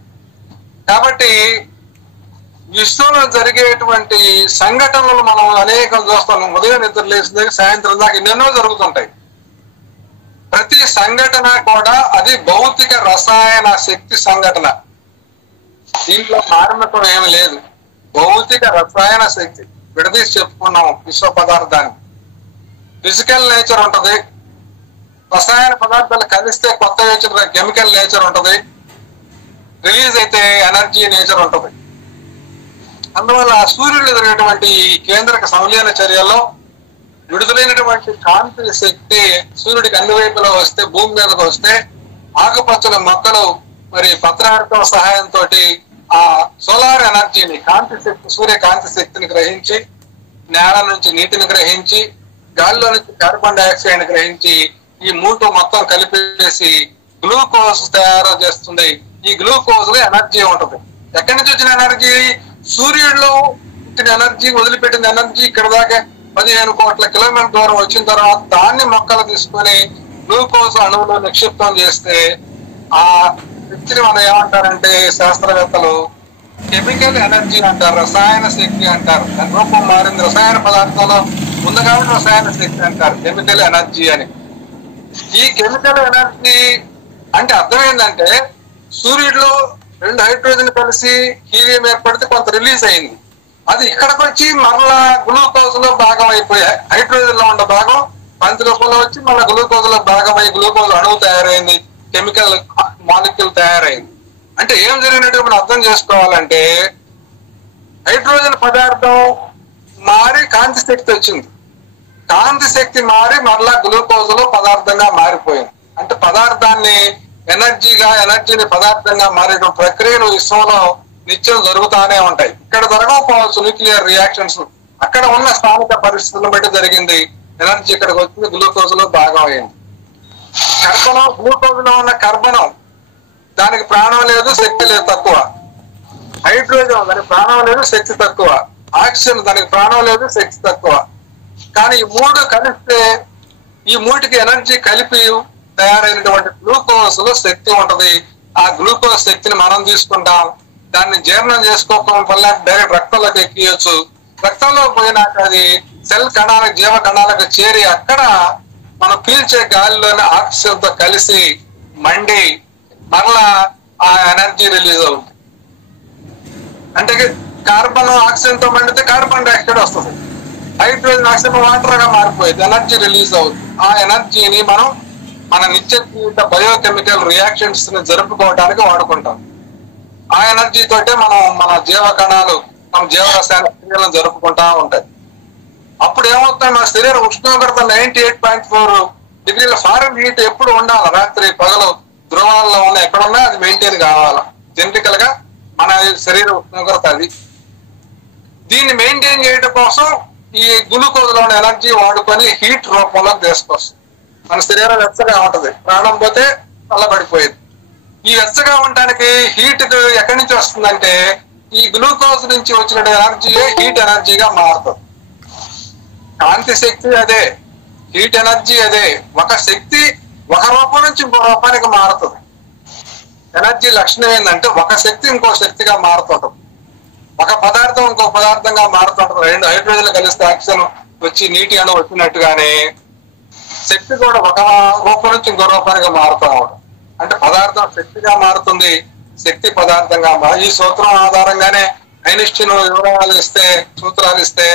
కాబట్టి విశ్వంలో జరిగేటువంటి సంఘటనలు మనం అనేకం చూస్తాం. ఉదయం నిద్ర లేచిన సాయంత్రం దాకా ఎన్నెన్నో జరుగుతుంటాయి. ప్రతి సంఘటన కూడా అది భౌతిక రసాయన శక్తి సంఘటన. దీంట్లో మార్మికం ఏమి లేదు. భౌతిక రసాయన శక్తి విడదీసి చెప్పుకున్నాం. విశ్వ పదార్థాన్ని ఫిజికల్ నేచర్ ఉంటది, రసాయన పదార్థాలు కలిస్తే కొత్త నేచర్ కెమికల్ నేచర్ ఉంటది, రిలీజ్ అయితే ఎనర్జీ నేచర్ ఉంటది. అందువల్ల సూర్యుడు జరిగినటువంటి కేంద్రక సంలీన చర్యల్లో విడుదలైనటువంటి కాంతి శక్తి సూర్యుడికి అన్ని వైపులో వస్తే, భూమి మీదకు వస్తే ఆకుపచ్చల మొక్కలు మరి పత్రహారిక సహాయంతో ఆ సోలార్ ఎనర్జీని, కాంతి శక్తి, సూర్య కాంతి శక్తిని గ్రహించి నేల నుంచి నీటిని గ్రహించి గాలిలో నుంచి కార్బన్ డైఆక్సైడ్ గ్రహించి ఈ మూటు మొత్తం కలిపేసి గ్లూకోజ్ తయారు చేస్తుంది. ఈ గ్లూకోజ్ లో ఎనర్జీ ఉంటుంది. ఎక్కడి నుంచి వచ్చిన ఎనర్జీ? సూర్యుడిలో పుట్టిన ఎనర్జీ, వదిలిపెట్టిన ఎనర్జీ ఇక్కడ దాకా 15 కోట్ల కిలోమీటర్ దూరం వచ్చిన తర్వాత దాన్ని మొక్కలు తీసుకొని గ్లూకోజ్ అణువులో నిక్షిప్తం చేస్తే ఆ శక్తిని మనం ఏమంటారంటే శాస్త్రవేత్తలు కెమికల్ ఎనర్జీ అంటారు, రసాయన శక్తి అంటారు. దాని రూపం మారింది, రసాయన పదార్థంలో ఉంది కాబట్టి రసాయన శక్తి అంటారు, కెమికల్ ఎనర్జీ అని. ఈ కెమికల్ ఎనర్జీ అంటే అర్థం ఏంటంటే సూర్యుడిలో 2 హైడ్రోజన్ కలిసి హీలియం ఏర్పడితే కొంత రిలీజ్ అయింది. అది ఇక్కడికి వచ్చి మరలా గ్లూకోజ్ లో భాగం అయిపోయాయి. హైడ్రోజన్ లో ఉన్న భాగం పంచ రూపంలో వచ్చి మళ్ళీ గ్లూకోజ్ లో భాగం అయ్యి గ్లూకోజ్ అణువు తయారైంది, కెమికల్ మాలిక్యూల్ తయారైంది. అంటే ఏం జరిగినట్టు మనం అర్థం చేసుకోవాలంటే హైడ్రోజన్ పదార్థం మారి కాంతి శక్తి వచ్చింది, కాంతి శక్తి మారి మరలా గ్లూకోజ్ లో పదార్థంగా మారిపోయింది. అంటే పదార్థాన్ని ఎనర్జీని పదార్థంగా మారే ప్రక్రియలు విశ్వంలో నిత్యం జరుగుతానే ఉంటాయి. ఇక్కడ జరగకపోవచ్చు న్యూక్లియర్ రియాక్షన్స్, అక్కడ ఉన్న స్థానిక పరిస్థితులను బట్టి జరిగింది. ఎనర్జీ ఇక్కడికి వచ్చింది, గ్లూకోజ్ లో భాగం అయింది. కర్బనం, గ్లూకోజ్ లో ఉన్న కర్బనం దానికి ప్రాణం లేదు, శక్తి లేదు, తక్కువ. హైడ్రోజన్ దానికి ప్రాణం లేదు, శక్తి తక్కువ. ఆక్సిజన్ దానికి ప్రాణం లేదు, శక్తి తక్కువ. కానీ ఈ 3 కలిస్తే ఈ 3కి ఎనర్జీ కలిపి తయారైనటువంటి గ్లూకోజ్ లో శక్తి ఉంటది. ఆ గ్లూకోజ్ శక్తిని మనం తీసుకుంటాం, దాన్ని జీర్ణం చేసుకోవడం వల్ల డైరెక్ట్ రక్తంలోకి ఎక్కియచ్చు. రక్తంలో పోయినాక అది సెల్ కణాలకు, జీవ కణాలకు చేరి అక్కడ మనం పీల్చే గాలిలోని ఆక్సిజన్ తో కలిసి మండి మరలా ఆ ఎనర్జీ రిలీజ్ అవుతుంది. అంటే కార్బన్ ఆక్సిజన్ తో మండితే కార్బన్ డైఆక్సైడ్ వస్తుంది, హైడ్రోజన్ ఆక్సైడ్ వాటర్ గా మారిపోయింది, ఎనర్జీ రిలీజ్ అవుతుంది. ఆ ఎనర్జీని మనం మన నిత్య జీవిత బయోకెమికల్ రియాక్షన్స్ ని జరుపుకోవడానికి వాడుకుంటాం. ఆ ఎనర్జీ తోటే మనం మన జీవ కణాలు మన జీవరసాయన క్రియలను జరుపుకుంటా ఉంటాయి. అప్పుడు ఏమవుతుంది, మన శరీర ఉష్ణోగ్రత 98.4 డిగ్రీల ఫారెన్ హీట్ ఎప్పుడు ఉండాలి. రాత్రి పగలు ధ్రువాల్లో ఉన్న ఎక్కడున్నా అది మెయింటైన్ కావాలి. జెనెటికల్ గా మన శరీర ఉష్ణోగ్రత అది. దీన్ని మెయింటైన్ చేయడం కోసం ఈ గ్లూకోజ్ లోని ఎనర్జీ వాడుకొని హీట్ రూపంలో తీసుకొస్తుంది. మన శరీరం వెచ్చగా ఉంటది, ప్రాణం పోతే చల్లబడిపోయేది. ఈ వెచ్చగా ఉండడానికి హీట్ ఎక్కడి నుంచి వస్తుందంటే ఈ గ్లూకోజ్ నుంచి వచ్చిన ఎనర్జీయే హీట్ ఎనర్జీగా మారుతుంది. కాంతి శక్తి అదే, హీట్ ఎనర్జీ అదే. ఒక శక్తి ఒక రూపం నుంచి ఇంకో రూపానికి మారుతుంది. ఎనర్జీ లక్షణం ఏంటంటే ఒక శక్తి ఇంకో శక్తిగా మారుతుంటది, ఒక పదార్థం ఇంకో పదార్థంగా మారుతుంటది. 2 హైడ్రోజన్లు కలిస్తే ఆక్సిజన్ వచ్చి నీటి అణువు వచ్చినట్టుగానే శక్తి కూడా ఒక రూపం నుంచి ఇంకో రూపానికి మారుతూ ఉంటుంది. అంటే పదార్థం శక్తిగా మారుతుంది, శక్తి పదార్థంగా ఈ సూత్రం ఆధారంగానే ఐన్స్టీన్ వివరాలు ఇస్తే, సూత్రాలు ఇస్తే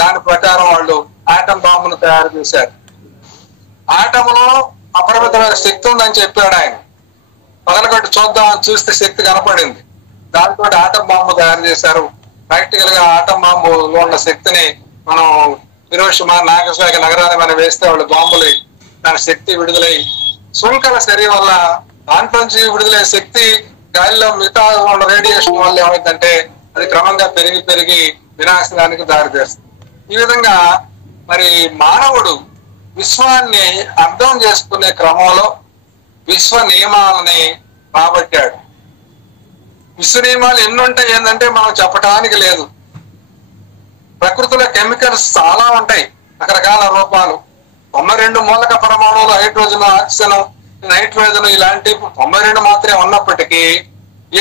దాని ప్రకారం వాళ్ళు ఆటం బాంబును తయారు చేశారు. ఆటంలో అపరిమితమైన శక్తి ఉందని చెప్పాడు ఆయన. పగలగొట్టి చూద్దామని చూస్తే శక్తి కనపడింది, దాంతో ఆటం బాంబు తయారు చేశారు. ప్రాక్టికల్ గా ఆటం బాంబులో ఉన్న శక్తిని మనం హిరోషిమా, నాగసాకి నగరాన్ని మనం వేస్తే వాళ్ళు బాంబులు దాని శక్తి విడుదలై శృంఖల చర్య వల్ల దాంట్లోంచి విడుదలే శక్తి గాలిలో మిగతా ఉన్న రేడియేషన్ వల్ల ఏమైందంటే అది క్రమంగా పెరిగి పెరిగి వినాశనానికి దారితీస్తుంది. ఈ విధంగా మరి మానవుడు విశ్వాన్ని అర్థం చేసుకునే క్రమంలో విశ్వ నియమాలని రాబట్టాడు. విశ్వ నియమాలు ఎన్ని ఉంటాయి ఏంటంటే మనం చెప్పడానికి లేదు. ప్రకృతిలో కెమికల్స్ చాలా ఉంటాయి, రకరకాల రూపాలు. 92 మూలక పరమాణువులు హైడ్రోజన్, ఆక్సిజన్, నైట్రోజన్ ఇలాంటి 92 మాత్రమే ఉన్నప్పటికీ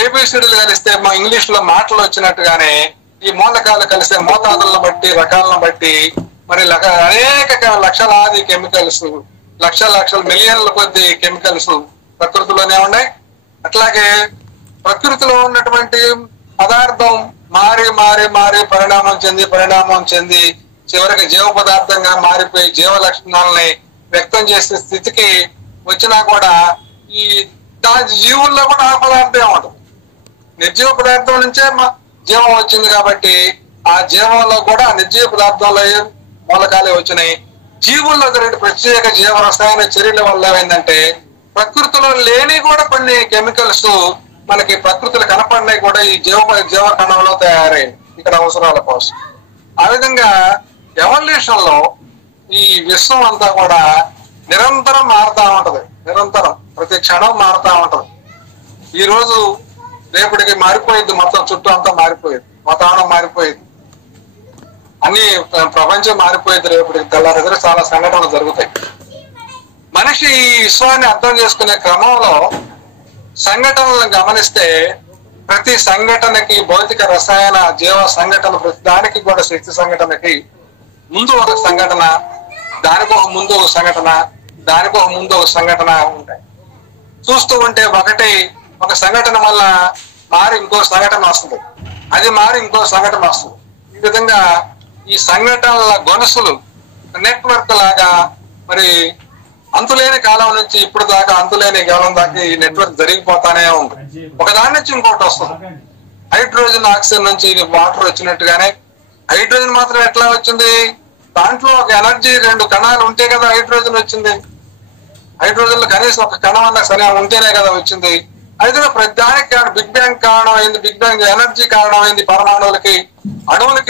ఏబిసిడీలు కలిస్తే మా ఇంగ్లీష్ లో మాటలు వచ్చినట్టుగానే ఈ మూలకాలు కలిసే మోతాదులను బట్టి, రకాలను బట్టి మరి అనేక లక్షలాది కెమికల్స్, లక్షల మిలియన్ల కొద్ది కెమికల్స్ ప్రకృతిలోనే ఉన్నాయి. అట్లాగే ప్రకృతిలో ఉన్నటువంటి పదార్థం మారి మారి మారి పరిణామం చెంది చివరికి జీవ పదార్థంగా మారిపోయి జీవ లక్షణాలని వ్యక్తం చేసే స్థితికి వచ్చినా కూడా ఈ జీవుల్లో కూడా ఆ పదార్థం ఉంటుంది. నిర్జీవ పదార్థం నుంచే జీవం వచ్చింది కాబట్టి ఆ జీవంలో కూడా నిర్జీవ పదార్థంలో మూలకాలే వచ్చినాయి. జీవుల్లో జరిగే ప్రత్యేక జీవ రసాయన చర్యల వల్ల ఏమైందంటే ప్రకృతిలో లేని కూడా కొన్ని కెమికల్స్ మనకి ప్రకృతిలో కనపడినాయి కూడా ఈ జీవ కణంలో తయారైంది ఇక్కడ అవసరాల కోసం. ఆ విధంగా ఎవల్యూషన్ లో ఈ విశ్వం అంతా కూడా నిరంతరం మారుతా ఉంటది, నిరంతరం ప్రతి క్షణం మారుతా ఉంటది. ఈ రోజు రేపటికి మారిపోయింది, మొత్తం చుట్టూ అంతా మారిపోయింది, వాతావరణం మారిపోయింది, అన్ని ప్రపంచం మారిపోయింది. రేపటికి తెల్లారెదురు చాలా సంఘటనలు జరుగుతాయి. మనిషి ఈ విశ్వాన్ని అర్థం చేసుకునే క్రమంలో సంఘటనలను గమనిస్తే ప్రతి సంఘటనకి భౌతిక రసాయన జీవ సంఘటన, ప్రతి దానికి కూడా శక్తి సంఘటనకి ముందు ఒక సంఘటన, దానికి ఒక ముందు ఒక సంఘటన, దానికి ఒక ముందు ఒక సంఘటన ఉంటాయి. చూస్తూ ఉంటే ఒక సంఘటన వల్ల మారి ఇంకో సంఘటన వస్తుంది, అది మారి ఇంకో సంఘటన వస్తుంది. ఈ విధంగా ఈ సంఘటనల గొలుసులు నెట్వర్క్ లాగా మరి అంతులేని కాలం నుంచి ఇప్పుడు దాకా అంతులేని కాలం దాకా ఈ నెట్వర్క్ జరిగిపోతానే ఉంది. ఒకదాని నుంచి ఇంకోటి వస్తుంది. హైడ్రోజన్, ఆక్సిజన్ నుంచి వాటర్ వచ్చినట్టుగానే హైడ్రోజన్ మాత్రం ఎట్లా వచ్చింది? దాంట్లో ఒక ఎనర్జీ 2 కణాలు ఉంటే కదా హైడ్రోజన్ వచ్చింది. హైడ్రోజన్ లో కనీసం ఒక కణం అన్న సరే ఉంటేనే కదా వచ్చింది. అయితే ప్రతి దానికి బిగ్ బ్యాంగ్ కారణమైంది, బిగ్ బ్యాంగ్ ఎనర్జీ కారణమైంది, పరమాణువులకి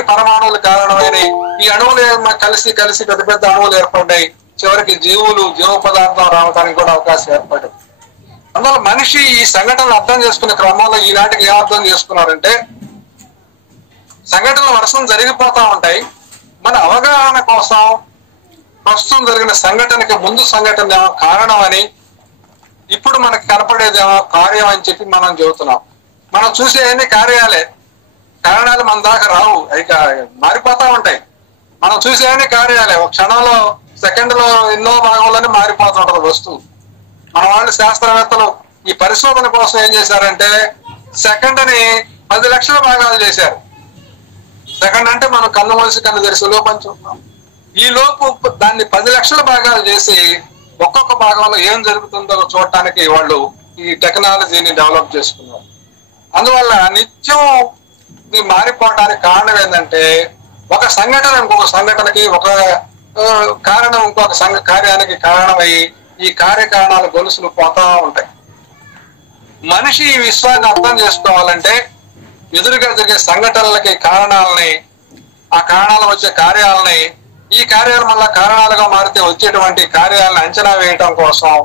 పరమాణువులు కారణమైనవి. ఈ అణువులు కలిసి పెద్ద పెద్ద అణువులు ఏర్పడ్డాయి. చివరికి జీవ పదార్థం రావడానికి కూడా అవకాశం ఏర్పడింది. అందువల్ల మనిషి ఈ సంఘటనలు అర్థం చేసుకునే క్రమంలో ఈనాటికి ఏం అర్థం చేసుకున్నారంటే సంఘటనలు వర్షం జరిగిపోతా ఉంటాయి. మన అవగాహన కోసం ప్రస్తుతం జరిగిన సంఘటనకి ముందు సంఘటన ఏమో కారణం అని, ఇప్పుడు మనకు కనపడేదేమో కార్యం అని చెప్పి మనం చెబుతున్నాం. మనం చూసేవన్నీ కారణాలు మన దాకా రావు, ఇక మారిపోతా ఉంటాయి. మనం చూసేవన్నీ కార్యాలే, ఒక క్షణంలో సెకండ్ లో ఎన్నో భాగంలోనే మారిపోతూ ఉంటది వస్తువు. మన వాళ్ళు శాస్త్రవేత్తలు ఈ పరిశోధన కోసం ఏం చేశారంటే సెకండ్ ని 10 లక్షల భాగాలు చేశారు. సెకండ్ అంటే మనం కన్ను మూసి కన్ను తెరిసే లోపని చూద్దాం. ఈ లోపు దాన్ని 10 లక్షల భాగాలు చేసి ఒక్కొక్క భాగంలో ఏం జరుగుతుందో చూడటానికి వాళ్ళు ఈ టెక్నాలజీని డెవలప్ చేసుకున్నారు. అందువల్ల నిత్యం ఇది మారిపోవడానికి కారణం ఏంటంటే ఒక సంఘటన ఇంకొక సంఘటనకి, ఒక కారణం ఇంకొక కార్యానికి కారణమై ఈ కార్యకారణాల గొలుసులు పోతా ఉంటాయి. మనిషి ఈ విశ్వాన్ని అర్థం చేసుకోవాలంటే ఎదురుగా జరిగే సంఘటనలకి కారణాలని, ఆ కారణాలు వచ్చే కార్యాలని, ఈ కార్యాలు మళ్ళా కారణాలుగా మారితే వచ్చేటువంటి కార్యాలను అంచనా వేయటం కోసం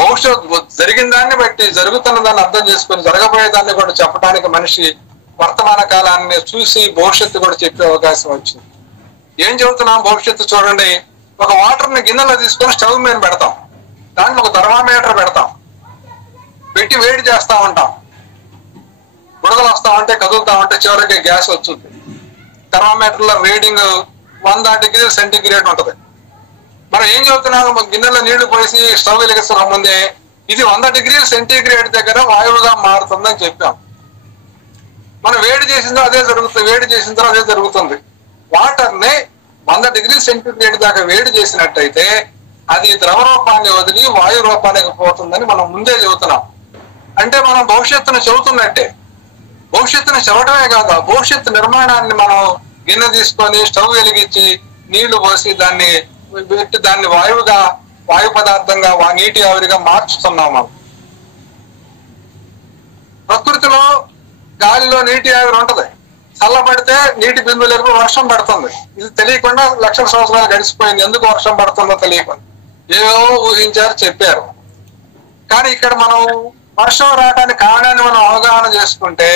భవిష్యత్తు జరిగిన దాన్ని బట్టి జరుగుతున్న దాన్ని అర్థం చేసుకుని జరగబోయేదాన్ని కూడా చెప్పడానికి మనిషి వర్తమాన కాలాన్ని చూసి భవిష్యత్తు కూడా చెప్పే అవకాశం వచ్చింది. ఏం చెబుతున్నాం? భవిష్యత్తు చూడండి, ఒక వాటర్ని గిన్నెలో తీసుకొని స్టవ్ మీద పెడతాం, దాంట్లో ఒక థర్మామీటర్ పెడతాం, పెట్టి వేడి చేస్తా ఉంటాం, బుడగలు వస్తా ఉంటే కదులుతా ఉంటే చివరికి గ్యాస్ వచ్చింది. థర్మామీటర్ లో రీడింగ్ 100 డిగ్రీల సెంటిగ్రేడ్ ఉంటది. మనం ఏం చెబుతున్నాము? గిన్నెలో నీళ్లు పోసి స్టవ్ వెలిగిస్తున్న ముందే ఇది 100 డిగ్రీల సెంటిగ్రేడ్ దగ్గర వాయువుగా మారుతుందని చెప్పాం. మనం వేడి చేసిన అదే జరుగుతుంది, వేడి చేసిన తర్వాత అదే జరుగుతుంది. వాటర్ ని 100 డిగ్రీల సెంటిగ్రేడ్ దాకా వేడి చేసినట్టయితే అది ద్రవ రూపాన్ని వదిలి వాయు రూపానికి పోతుందని మనం ముందే చెబుతున్నాం. అంటే మనం భవిష్యత్తును చెబుతున్నట్టే. భవిష్యత్తును చెబుటమే కాదు, భవిష్యత్తు నిర్మాణాన్ని మనం గిన్నె తీసుకొని స్టవ్ వెలిగించి నీళ్లు పోసి దాన్ని పెట్టి దాన్ని వాయువుగా, వాయు పదార్థంగా, నీటి ఆవిరిగా మార్చుతున్నాం. మనం ప్రకృతిలో గాలిలో నీటి ఆవిరి ఉంటది, చల్లబడితే నీటి బిందువులకు వర్షం పడుతుంది. ఇది తెలియకుండా లక్షల సంవత్సరాలు గడిచిపోయింది. ఎందుకు వర్షం పడుతుందో తెలియకుండా ఏవో ఊహించారు, చెప్పారు. కానీ ఇక్కడ మనం వర్షం రావడానికి కారణాన్ని మనం అవగాహన చేసుకుంటే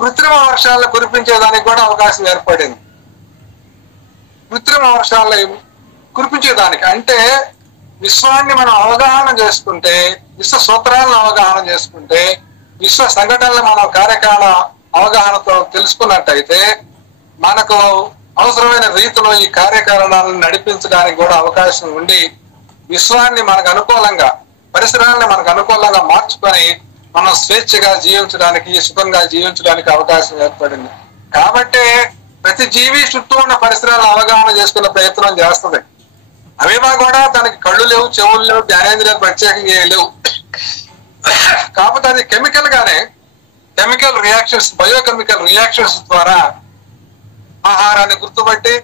కృత్రిమ వర్షాలను కురిపించేదానికి కూడా అవకాశం ఏర్పడింది. కృత్రిమ వర్షాలు కురిపించేదానికి అంటే విశ్వాన్ని మనం అవగాహన చేసుకుంటే, విశ్వ సూత్రాలను అవగాహన చేసుకుంటే, విశ్వ సంఘటనలు మనం కార్యకాల అవగాహనతో తెలుసుకున్నట్టయితే మనకు అవసరమైన రీతిలో ఈ కార్యకారణాలను నడిపించడానికి కూడా అవకాశం ఉండి విశ్వాన్ని మనకు అనుకూలంగా, పరిసరాలను మనకు అనుకూలంగా మార్చుకొని మనం స్వేచ్ఛగా జీవించడానికి, సుఖంగా జీవించడానికి అవకాశం ఏర్పడింది. కాబట్టి ప్రతి జీవి చుట్టూ ఉన్న పరిసరాలను అవగాహన చేసుకునే ప్రయత్నం చేస్తుంది. అవేమా కూడా దానికి కళ్ళు లేవు, చెవులు లేవు, జ్ఞానేంద్రియాలు ప్రత్యేకంగా లేవు. కాకపోతే అది కెమికల్ రియాక్షన్స్, బయోకెమికల్ రియాక్షన్స్ ద్వారా ఆహారాన్ని గుర్తుపట్టి,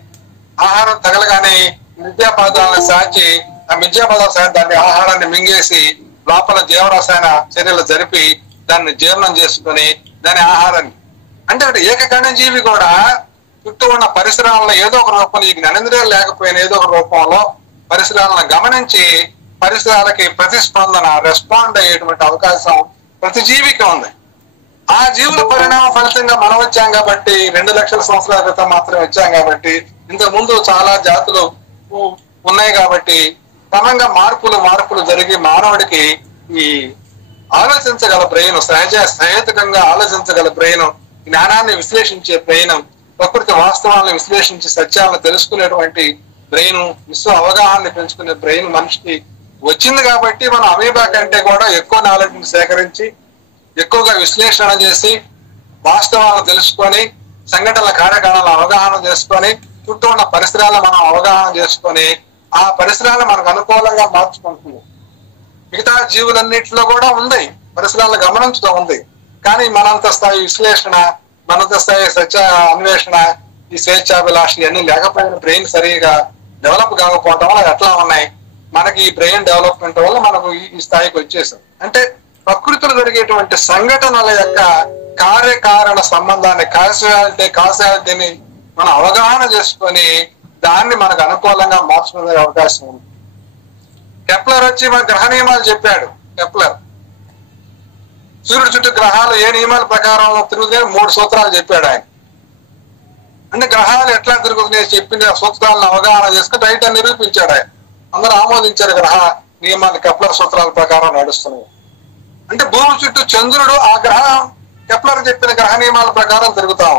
ఆహారం తగలగానే మిథ్యాపదాలను సాచి, ఆ మిథ్యాపదాల సాయం దాన్ని ఆహారాన్ని మింగేసి లోపల జీవరసాయన చర్యలు జరిపి దాన్ని జీర్ణం చేసుకుని దాని ఆహారాన్ని, అంటే ఏకకణ జీవి కూడా చుట్టూ ఉన్న పరిసరాలను ఏదో ఒక రూపంలో, ఈ జ్ఞానేంద్రియాలు లేకపోయినా ఏదో ఒక రూపంలో పరిసరాలను గమనించి పరిసరాలకి ప్రతిస్పందన, రెస్పాండ్ అయ్యేటువంటి అవకాశం ప్రతి జీవికి ఉంది. ఆ జీవుల పరిణామ ఫలితంగా మనం వచ్చాం కాబట్టి, 2 లక్షల సంవత్సరాల క్రితం మాత్రమే వచ్చాం కాబట్టి, ఇంతకు ముందు చాలా జాతులు ఉన్నాయి కాబట్టి క్రమంగా మార్పులు జరిగి మానవుడికి ఈ ఆలోచించగల బ్రెయిన్, సహేతుకంగా ఆలోచించగల బ్రెయిన్, జ్ఞానాన్ని విశ్లేషించే బ్రెయిన్, ప్రకృతి వాస్తవాలను విశ్లేషించి సత్యాలను తెలుసుకునేటువంటి బ్రెయిన్, విశ్వ అవగాహనని పెంచుకునే బ్రెయిన్ మనిషికి వచ్చింది. కాబట్టి మనం అమీబా కంటే కూడా ఎక్కువ నాలెడ్జ్ని సేకరించి, ఎక్కువగా విశ్లేషణ చేసి, వాస్తవాలను తెలుసుకొని, సంఘటనల కార్యక్రమాలను అవగాహన చేసుకొని, చుట్టూ ఉన్న పరిసరాలను మనం అవగాహన చేసుకొని, ఆ పరిసరాలను మనకు అనుకూలంగా మార్చుకుంటుంది. మిగతా జీవులన్నింటిలో కూడా ఉంది, పరిసరాలను గమనించడం ఉంది. కానీ మనంత స్థాయి విశ్లేషణ, మనంత స్థాయి సత్య అన్వేషణ, ఈ స్వేచ్ఛాభిలాష ఇవన్నీ లేకపోయిన బ్రెయిన్ సరిగా డెవలప్ కాకపోవడం వల్ల ఎట్లా ఉన్నాయి. మనకి ఈ బ్రెయిన్ డెవలప్మెంట్ వల్ల మనకు ఈ స్థాయికి వచ్చేసాం. అంటే ప్రకృతిలో జరిగేటువంటి సంఘటనల యొక్క కార్యకారణ సంబంధాన్ని, కాసాలిటీని మనం అవగాహన చేసుకొని దాన్ని మనకు అనుకూలంగా మార్చుకునే అవకాశం ఉంది. కెప్లర్ వచ్చి మన గ్రహ నియమాలు చెప్పాడు. కెప్లర్ సూర్యుడు చుట్టూ గ్రహాలు ఏ నియమాల ప్రకారం తిరుగుతాయో 3 సూత్రాలు చెప్పాడు ఆయన. అంటే గ్రహాలు ఎట్లా తిరుగుతున్నాయో చెప్పిన సూత్రాలను అవగాహన చేసుకుని రైట్ అని నిరూపించాడు ఆయన. అందరూ ఆమోదించారు గ్రహ నియమాలు కెప్లర్ సూత్రాల ప్రకారం నడుస్తున్నాయి. అంటే భూమి చుట్టూ చంద్రుడు ఆ గ్రహం కెప్లర్ చెప్పిన గ్రహ నియమాల ప్రకారం తిరుగుతాం.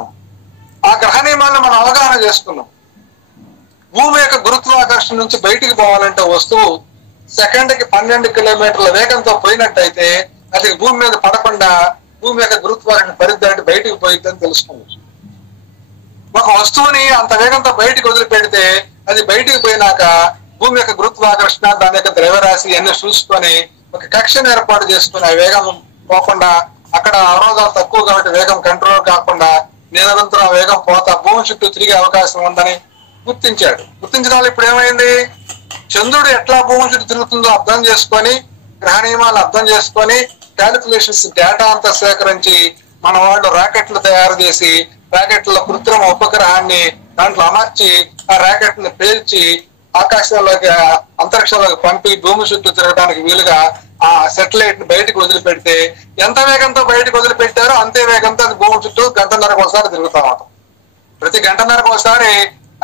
ఆ గ్రహ నియమాలను మనం అవగాహన చేసుకున్నాం. భూమి యొక్క గురుత్వాకర్షణ నుంచి బయటికి పోవాలంటే వస్తువు సెకండ్కి 12 కిలోమీటర్ల వేగంతో పోయినట్టయితే అది భూమి మీద పడకుండా భూమి యొక్క గురుత్వాకర్షణ పరిధి దాటి బయటికి పోయిద్దని తెలుసుకున్నాం. ఒక వస్తువుని అంత వేగంతో బయటికి వదిలిపెడితే అది బయటికి పోయినాక భూమి యొక్క గురుత్వాకర్షణ, దాని యొక్క ద్రవ్యరాశి అన్ని చూసుకొని ఒక కక్షను ఏర్పాటు చేసుకుని ఆ వేగం పోకుండా, అక్కడ అవరోధాలు తక్కువ కాబట్టి వేగం కంట్రోల్ కాకుండా నిరంతరం ఆ వేగం పోతా భూమి చుట్టూ తిరిగే అవకాశం ఉందని గుర్తించాడు. గుర్తించిన వాళ్ళు ఇప్పుడు ఏమైంది, చంద్రుడు ఎట్లా భూమి చుట్టూ తిరుగుతుందో అర్థం చేసుకొని, గ్రహ నియమాలు అర్థం చేసుకొని, క్యాలిక్యులేషన్స్ డేటా అంతా సేకరించి మన వాళ్ళు రాకెట్లు తయారు చేసి రాకెట్ల కృత్రిమ ఉపగ్రహాన్ని దాంట్లో అమర్చి ఆ రాకెట్ ని పేల్చి ఆకాశంలోకి అంతరిక్షంలోకి పంపి భూమి చుట్టూ తిరగడానికి వీలుగా ఆ సెటిలైట్ ని బయటకు వదిలిపెడితే ఎంత వేగంతో బయటకు వదిలిపెట్టారో అంతే వేగంతో అది భూమి చుట్టూ గంటన్నరకు ఒకసారి తిరుగుతా ఉంటుంది. ప్రతి గంటన్నరకు ఒకసారి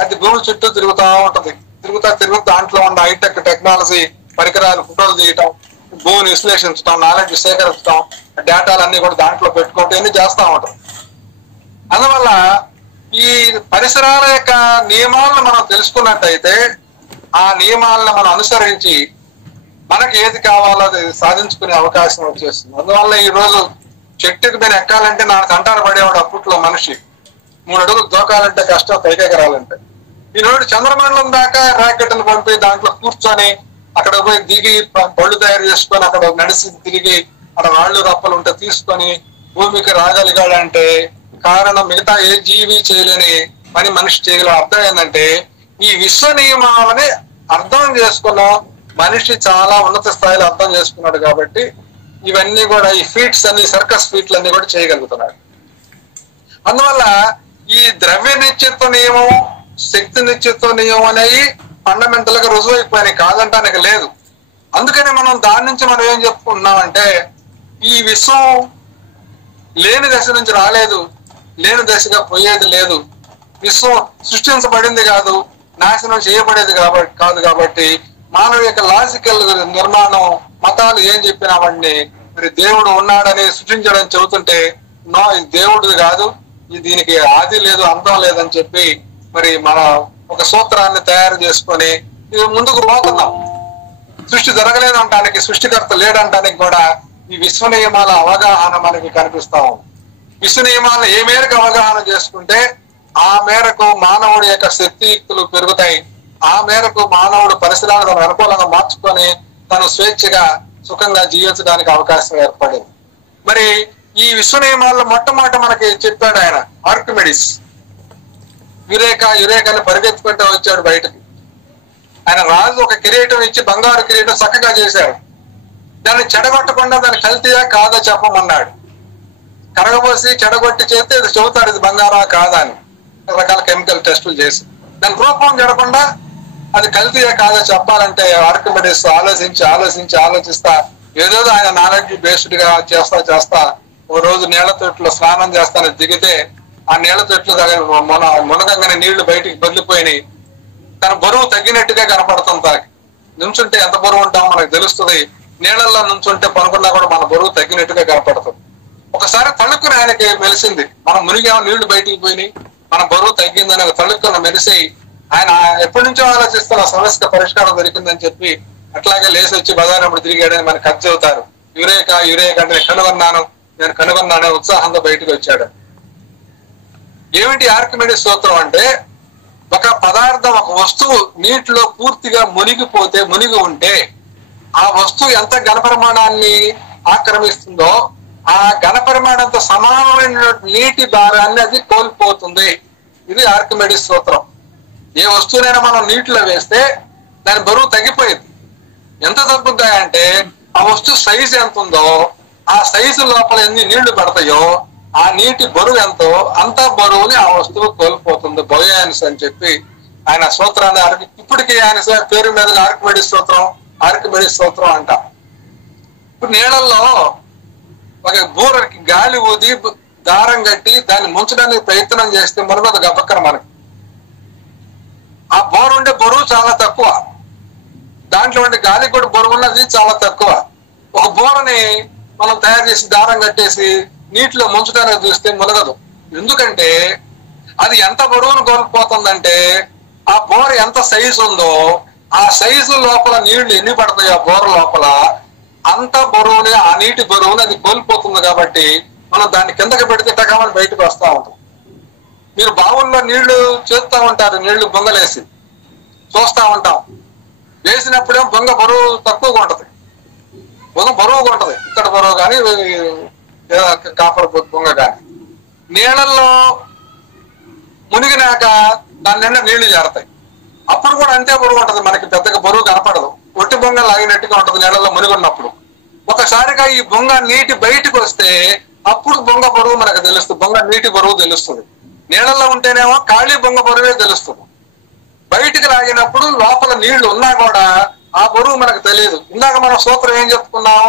అది భూమి చుట్టూ తిరుగుతా ఉంటది. తిరుగుతా దాంట్లో ఉన్న హైటెక్ టెక్నాలజీ పరికరాలు, ఫోటోలు తీయటం, భూమిని విశ్లేషించడం, నాలెడ్జ్ సేకరించడం, డేటాలన్నీ కూడా దాంట్లో పెట్టుకోవటం అన్ని చేస్తా ఉంటాం. అందువల్ల ఈ పరిసరాల యొక్క నియమాలను మనం తెలుసుకున్నట్టయితే ఆ నియమాలను మనం అనుసరించి మనకి ఏది కావాలో అది సాధించుకునే అవకాశం వచ్చేస్తుంది. అందువల్ల ఈ రోజు చెట్టుకి మీద ఎక్కాలంటే నాకు అంటారు పడేవాడు అప్పట్లో మనిషి, 3 అడుగులు దూకాలంటే కష్టం, పైకెక్కరాలంటే. ఈరోజు చంద్రమండలం దాకా రాకెట్ను పంపి దాంట్లో కూర్చొని అక్కడ పోయి దిగి బళ్ళు తయారు చేసుకొని అక్కడ నడిచి తిరిగి అక్కడ రాళ్ళు రప్పలు ఉంటే తీసుకొని భూమికి రాగలిగాడంటే కారణం మిగతా ఏ జీవి చేయలేని పని మనిషి చేయగల. అర్థం ఏంటంటే ఈ విశ్వ నియమాలని అర్థం చేసుకున్నాం, మనిషి చాలా ఉన్నత స్థాయిలో అర్థం చేసుకున్నాడు కాబట్టి ఇవన్నీ కూడా ఈ ఫీట్స్ అన్ని, సర్కస్ ఫీట్లు అన్ని కూడా చేయగలుగుతున్నాడు. అందువల్ల ఈ ద్రవ్య నిశ్చిత్వ నియమం, శక్తి నిశ్చిత్వ నియమం అనేవి ఫండమెంటల్ గా రుజువు అయిపోయినాయి, కాదంటానికి లేదు. అందుకని మనం దాని నుంచి మనం ఏం చెప్పుకుంటున్నామంటే ఈ విశ్వం లేని దశ నుంచి రాలేదు, లేని దశగా పోయేది లేదు. విశ్వం సృష్టించబడింది కాదు, నాశనం చేయబడేది కాదు. కాబట్టి మానవ యొక్క లాజికల్ నిర్మాణం, మతాలు ఏం చెప్పినామండి, మరి దేవుడు ఉన్నాడని సృష్టించడం చెబుతుంటే నో, ఇది దేవుడిది కాదు, దీనికి ఆది లేదు, అంతం లేదని చెప్పి మరి మన ఒక సూత్రాన్ని తయారు చేసుకొని ఇది ముందుకు పోతున్నాం. సృష్టి జరగలేదు అంటానికి, సృష్టికర్త లేడంటానికి కూడా ఈ విశ్వ నియమాల అవగాహన మనకి కనిపిస్తాం. విశ్వ నియమాలను ఏ మేరకు అవగాహన చేసుకుంటే ఆ మేరకు మానవుడి యొక్క శక్తియుక్తులు పెరుగుతాయి, ఆ మేరకు మానవుడు పరిసరాలను తన అనుకూలంగా మార్చుకొని తను స్వేచ్ఛగా సుఖంగా జీవించడానికి అవకాశం ఏర్పడింది. మరి ఈ విశ్వ నియమాల్లో మొట్టమొదటి మనకి చెప్పాడు ఆయన ఆర్కిమెడిస్. యురేకాని పరిగెత్తుకుంటూ వచ్చాడు బయటకు. ఆయన రాజు ఒక కిరీటం ఇచ్చి బంగారు కిరీటం చక్కగా చేశాడు. దాన్ని చెడగొట్టకుండా దాన్ని కల్తీయా కాదా చెప్పమన్నాడు. కరగబోసి చెడగొట్టి చేస్తే ఇది చెబుతాడు ఇది బంగారా కాదా అని, రకరకాల కెమికల్ టెస్టులు చేసి దాని రూపం జరగకుండా అది కల్తీయా కాదా చెప్పాలంటే ఆర్కిమెడిస్ ఆలోచిస్తా ఏదేదో ఆయన నాలెడ్జ్ బేస్డ్ గా చేస్తా ఓ రోజు నీళ్ల తొట్టులో స్నానం చేస్తానని దిగితే ఆ నీళ్ల తొట్లు మునగంగానే నీళ్లు బయటికి బదిలిపోయినాయి. తన బరువు తగ్గినట్టుగా కనపడుతుంది. తనకి నుంచుంటే ఎంత బరువు ఉంటామో మనకు తెలుస్తుంది, నీళ్లలో నుంచుంటే పనుకున్నా కూడా మన బరువు తగ్గినట్టుగా కనపడుతుంది. ఒకసారి తళుక్కుని ఆయనకి మెలిసింది, మనం మునిగామో నీళ్లు బయటికి పోయినాయి, మన బరువు తగ్గిందని ఒక తళుక్కున మెలిసి ఆయన ఎప్పటి నుంచో ఆలోచిస్తున్న సమస్య పరిష్కారం దొరికిందని చెప్పి అట్లాగే లేచి వచ్చి బజారప్పుడు తిరిగాడని మనకు ఖర్చు అవుతారు. యురేకా అంటే నేను కనుగొన్నానే ఉత్సాహంగా బయటకు వచ్చాడు. ఏమిటి ఆర్కిమెడిస్ సూత్రం అంటే ఒక పదార్థం, ఒక వస్తువు నీటిలో పూర్తిగా మునిగి ఉంటే ఆ వస్తువు ఎంత ఘనపరిమాణాన్ని ఆక్రమిస్తుందో ఆ ఘనపరిమాణంతో సమానమైన నీటి భారాన్ని అది కోల్పోతుంది. ఇది ఆర్కిమెడిస్ సూత్రం. ఏ వస్తువునైనా మనం నీటిలో వేస్తే దాని బరువు తగ్గిపోయింది. ఎంత తగ్గుతాయంటే ఆ వస్తువు సైజు ఎంత ఉందో ఆ సైజు లోపల ఎన్ని నీళ్లు పడతాయో ఆ నీటి బరువు ఎంతో అంత బరువుని ఆ వస్తువు కోల్పోతుంది. బొయాన్స్ అని చెప్పి ఆయన సూత్రాన్ని ఇప్పటికీ ఆయన పేరు మీద ఆర్కిమెడిస్ సూత్రం అంట. ఇప్పుడు నీళ్ళల్లో ఒక బూరకి గాలి ఊది దారం కట్టి దాన్ని ముంచడానికి ప్రయత్నం చేస్తే మునగదు గబక్కన మనకి. ఆ బోర్ ఉండే బరువు చాలా తక్కువ, దాంట్లో ఉండే గాలి కూడా బరువు ఉన్నది చాలా తక్కువ. ఒక బోరని మనం తయారు చేసి దారం కట్టేసి నీటిలో ముంచడానికి చూస్తే మునగదు. ఎందుకంటే అది ఎంత బరువును కోల్పోతుందంటే ఆ బోర ఎంత సైజు ఉందో ఆ సైజు లోపల నీళ్లు ఎన్ని పడతాయి ఆ బోర లోపల అంత బరువుని, ఆ నీటి బరువుని అది కోల్పోతుంది. కాబట్టి మనం దాన్ని కిందకి పెడితే టకామని బయటకు వస్తా ఉంటాం. మీరు బావుల్లో నీళ్లు చేస్తూ ఉంటారు, నీళ్లు బొంగలేసి చూస్తూ ఉంటాం. వేసినప్పుడే బొంగ బరువు తక్కువగా ఉంటది, బొంగ బరువుగా ఉంటది, ఇక్కడ బరువు కానీ కాపర్ బొంగ కానీ. నీళ్ళల్లో మునిగినాక దాని నిండా నీళ్లు చేరతాయి, అప్పుడు కూడా అంతే బరువు ఉంటది, మనకి పెద్దగా బరువు కనపడదు, ఒట్టి బొంగ లాగినట్టుగా ఉంటది నీళ్ళల్లో మునిగున్నప్పుడు. ఒకసారిగా ఈ బొంగ నీటి బయటకు వస్తే అప్పుడు బొంగ బరువు మనకు తెలుస్తుంది, బొంగ నీటి బరువు తెలుస్తుంది. నీళ్ళల్లో ఉంటేనేమో ఖాళీ బొంగ బరువే తెలుస్తుంది. బయటికి లాగినప్పుడు లోపల నీళ్లు ఉన్నా కూడా ఆ బరువు మనకు తెలియదు. ఇందాక మనం సూత్రం ఏం చెప్పుకున్నాం,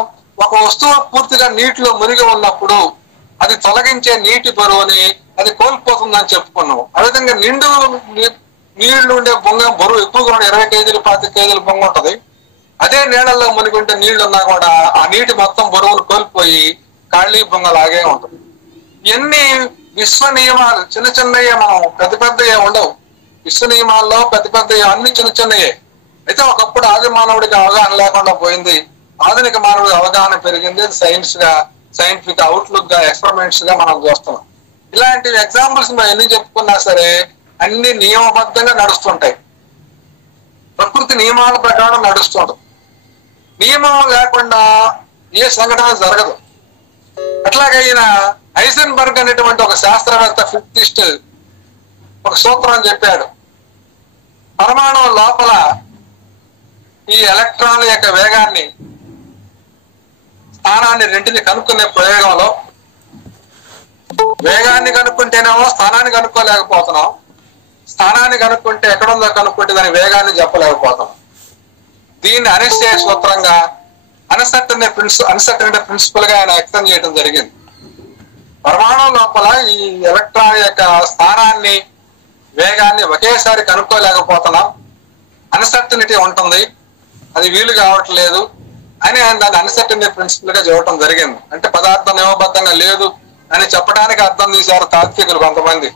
ఒక వస్తువు పూర్తిగా నీటిలో మునిగి ఉన్నప్పుడు అది తొలగించే నీటి బరువుని అది కోల్పోతుందని చెప్పుకున్నాం. అదేవిధంగా నిండు నీళ్లు ఉండే బొంగ బరువు ఎక్కువగా 20 కేజీలు 25 కేజీలు బొంగ ఉంటది. అదే నీళ్ళల్లో మునిగి ఉంటే నీళ్లు ఉన్నా కూడా ఆ నీటి మొత్తం బరువును కోల్పోయి ఖాళీ బొంగ లాగే ఉంటుంది. ఇవన్నీ విశ్వ నియమాలు, చిన్న చిన్నయే, మనం పెద్ద పెద్దయే ఉండవు. విశ్వ నియమాల్లో పెద్ద పెద్ద అన్ని చిన్న చిన్నయే. అయితే ఒకప్పుడు ఆది మానవుడికి అవగాహన లేకుండా పోయింది, ఆధునిక మానవుడి అవగాహన పెరిగింది. సైన్స్ గా, సైంటిఫిక్ అవుట్లుక్ గా, ఎక్స్పెరిమెంట్స్ గా మనం చూస్తున్నాం. ఇలాంటి ఎగ్జాంపుల్స్ మనం ఎన్ని చెప్పుకున్నా సరే అన్ని నియమబద్ధంగా నడుస్తుంటాయి, ప్రకృతి నియమాల ప్రకారం నడుస్తుంటాయి. నియమం లేకుండా ఏ సంఘటన జరగదు. అట్లాగే ఈయన హైసెన్బర్గ్ అనేటువంటి ఒక శాస్త్రవేత్త, ఫిజిసిస్ట్, ఒక సూత్రం చెప్పాడు. పరమాణువు లోపల ఈ ఎలక్ట్రాన్ల యొక్క వేగాన్ని, స్థానాన్ని రెంటిని కనుక్కునే ప్రయోగంలో వేగాన్ని కనుక్కుంటేనేమో స్థానాన్ని కనుక్కోలేకపోతున్నాం, స్థానాన్ని కనుక్కుంటే ఎక్కడుందో కనుక్కుంటే దాని వేగాన్ని చెప్పలేకపోతున్నాం. దీన్ని అనిశ్చయ సూత్రంగా, అన్సర్టనిటీ ప్రిన్సిపల్ గా ఆయన వ్యక్తం చేయడం జరిగింది. పరమాణువు లోపల ఈ ఎలక్ట్రాన్ యొక్క స్థానాన్ని, వేగాన్ని ఒకేసారి కనుక్కోలేకపోతున్నాం, అన్సర్టనిటీ ఉంటుంది, అది వీలు కావట్లేదు అని ఆయన దాన్ని అన్సర్టనిటీ ప్రిన్సిపల్ గా చూడటం జరిగింది. అంటే పదార్థం నియమబద్ధంగా లేదు అని చెప్పడానికి అర్థం తీశారు తాత్వికులు కొంతమంది.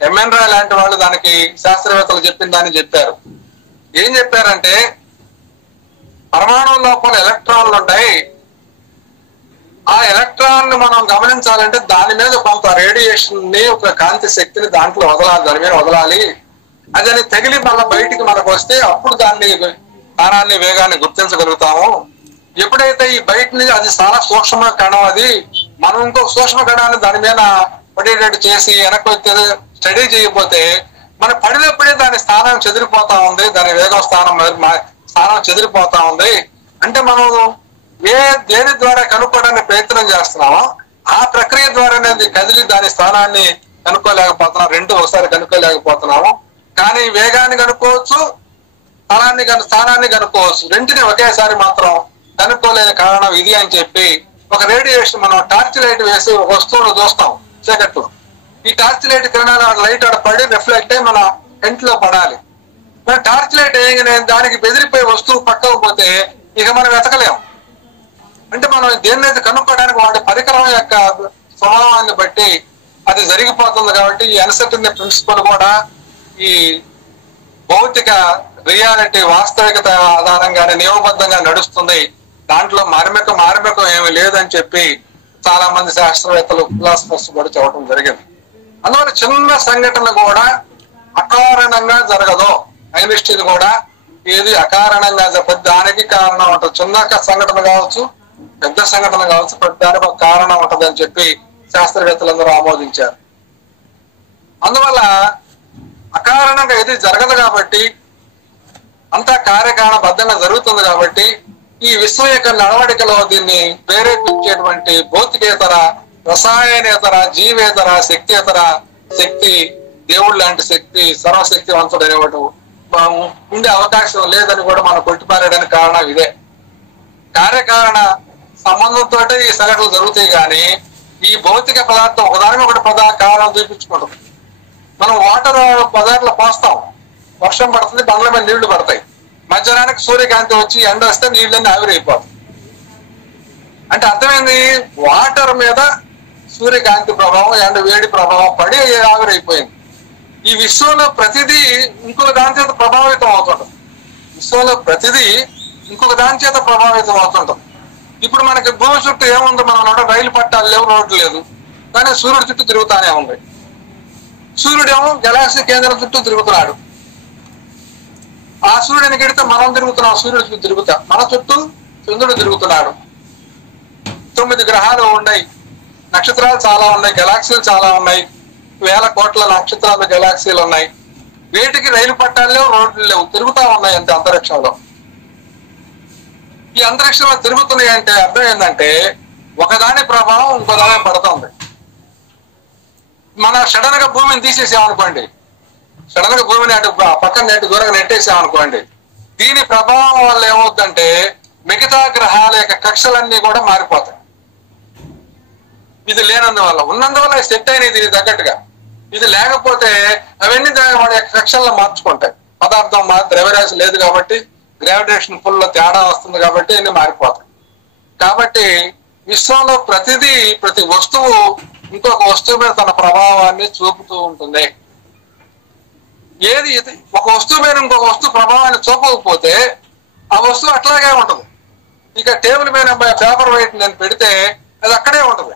ఎంఎన్ రాయ్ లాంటి వాళ్ళు దానికి శాస్త్రవేత్తలు చెప్పిన దాన్ని చెప్పారు. ఏం చెప్పారంటే, పరమాణువు లోపల ఎలక్ట్రాన్లు ఉంటాయి, ఆ ఎలక్ట్రాన్ ని మనం గమనించాలంటే దాని మీద కొంత రేడియేషన్ ని, ఒక కాంతి శక్తిని దాంట్లో వదలాలి, దాని మీద వదలాలి. అది తగిలి మళ్ళీ బయటికి మనకు వస్తే అప్పుడు దాన్ని, స్థానాన్ని, వేగాన్ని గుర్తించగలుగుతాము. ఎప్పుడైతే ఈ బయట నుంచి అది చాలా సూక్ష్మ కణం, అది మనం ఇంకో సూక్ష్మ కణాన్ని దాని మీద పడేటట్టు చేసి వెనక్కి స్టడీ చేయకపోతే మన పడినప్పుడే దాని స్థానం చెదిరిపోతా ఉంది, దాని వేగం స్థానం చెదిరిపోతా ఉంది. అంటే మనం దేని ద్వారా కనుక్కోవడానికి ప్రయత్నం చేస్తున్నామో ఆ ప్రక్రియ ద్వారానే కదిలి దాని స్థానాన్ని కనుక్కోలేకపోతున్నాం, రెండు ఒకసారి కనుక్కోలేకపోతున్నాము. కానీ వేగాన్ని కనుక్కోవచ్చు, స్థానాన్ని కనుక్కోవచ్చు, రెంటిని ఒకేసారి మాత్రం కనుక్కోలేని కారణం ఇది అని చెప్పి, ఒక రేడియేషన్, మనం టార్చ్ లైట్ వేసి ఒక వస్తువును చూస్తాం చీకట్లో, ఈ టార్చ్ లైట్ కిరణాలు లైట్ ఆడ పడి రిఫ్లెక్ట్ అయి మన కంటిలో పడాలి. మన టార్చ్ లైట్ వేయగానే దానికి బెదిరిపోయే వస్తువు పక్కకు పోతే ఇక మనం వెతకలేము. అంటే మనం దేన్నైతే కనుక్కోవడానికి వాడే పరికరం యొక్క స్వభావాన్ని బట్టి అది జరిగిపోతుంది. కాబట్టి ఈ అన్సర్టనిటీ ప్రిన్సిపల్ కూడా ఈ భౌతిక రియాలిటీ, వాస్తవికత ఆధారంగానే నియమబద్ధంగా నడుస్తుంది, దాంట్లో మార్మికం ఏమీ లేదని చెప్పి చాలా మంది శాస్త్రవేత్తలు, ఫిలాసఫర్స్ కూడా చెప్పడం జరిగింది. అందువల్ల చిన్న సంఘటన కూడా అకారణంగా జరగదు. ఐన్స్టీన్ కూడా ఏది అకారణంగా దానికి కారణం ఉంటుంది. చిన్న సంఘటన కావచ్చు, పెద్ద సంఘటన కావచ్చు, ప్రతి దానికి ఒక కారణం ఉంటుంది అని చెప్పి శాస్త్రవేత్తలందరూ ఆమోదించారు. అందువల్ల అకారణంగా ఏది జరగదు కాబట్టి, అంతా కార్యకారణబద్ధంగా జరుగుతుంది కాబట్టి ఈ విశ్వం యొక్క నడవడికలో దీన్ని ప్రేరేపించేటువంటి భౌతికేతర, రసాయనేతర, జీవేతర, శక్తియేతర శక్తి, దేవుడు లాంటి శక్తి, సర్వశక్తివంతుడు అనేవాడు ఉండే అవకాశం లేదని కూడా మనం కొట్టిపారేయడానికి కారణం ఇదే. కార్యకారణ సంబంధంతో ఈ సంఘటనలు జరుగుతాయి కానీ ఈ భౌతిక పదార్థం ఒకదాని ఒకటి కారణం చూపించుకుంటుంది. మనం వాటర్ పదార్థాలు పోస్తాం, వర్షం పడుతుంది, బండ్ల మీద నీళ్లు పడతాయి, మధ్యాహ్నానికి సూర్యకాంతి వచ్చి ఎండ వస్తే నీళ్ళన్నీ ఆవిరైపోతాయి. అంటే అర్థమైంది, వాటర్ మీద సూర్యకాంతి ప్రభావం, ఎండ వేడి ప్రభావం పడి ఆవిరైపోయింది. ఈ విశ్వంలో ప్రతిదీ ఇంకొక దాని చేత ప్రభావితం అవుతుంటుంది. విశ్వంలో ప్రతిదీ ఇంకొక దాని చేత ప్రభావితం అవుతుంటుంది. ఇప్పుడు మనకి భూమి చుట్టూ ఏముంది, మనం రైలు పట్టాలు లేవు, రోడ్డు లేదు, కానీ సూర్యుడి చుట్టూ తిరుగుతానే ఉంది. సూర్యుడేమో గెలాక్సీ కేంద్రం చుట్టూ తిరుగుతున్నాడు. ఆ సూర్యుడిని గడితే మనం తిరుగుతున్నాం, సూర్యుడి చుట్టూ తిరుగుతాం, మన చుట్టూ చంద్రుడు తిరుగుతున్నాడు. 9 గ్రహాలు ఉన్నాయి, నక్షత్రాలు చాలా ఉన్నాయి, గెలాక్సీలు చాలా ఉన్నాయి, వేల కోట్ల నక్షత్రాలు గెలాక్సీలు ఉన్నాయి. వీటికి రైలు పట్టాలు లేవు, రోడ్లు లేవు, తిరుగుతా ఉన్నాయి అంతే అంతరిక్షంలో. ఈ అంతరిక్షంలో తిరుగుతున్నాయి అంటే అర్థం ఏంటంటే ఒకదాని ప్రభావం ఇంకోదాని పడుతుంది. మన సడన్ గా భూమిని తీసేసామనుకోండి, సడన్ గా భూమిని అటు పక్కన నెట్టు దూరంగా నెట్టేసామనుకోండి, దీని ప్రభావం వల్ల ఏమవుతుందంటే మిగతా గ్రహాల యొక్క కక్షలన్నీ కూడా మారిపోతాయి. ఇది లేనందువల్ల, ఉన్నందువల్ల సెట్ అయినాయి దీనికి తగ్గట్టుగా. ఇది లేకపోతే అవన్నీ వాడి యొక్క కక్షల్లో మార్చుకుంటాయి. పదార్థం ద్రవ్యరాశి లేదు కాబట్టి, గ్రావిటేషన్ పుల్ లో తేడా వస్తుంది కాబట్టి అన్ని మారిపోతాయి. కాబట్టి విశ్వంలో ప్రతి వస్తువు ఇంకొక వస్తువు మీద తన ప్రభావాన్ని చూపుతూ ఉంటుంది. ఏది ఒక వస్తువు మీద ఇంకొక వస్తువు ప్రభావాన్ని చూపకపోతే ఆ వస్తువు అట్లాగే ఉంటుంది. ఇక టేబుల్ మీద పేపర్ వెయిట్ నేను పెడితే అది అక్కడే ఉంటుంది.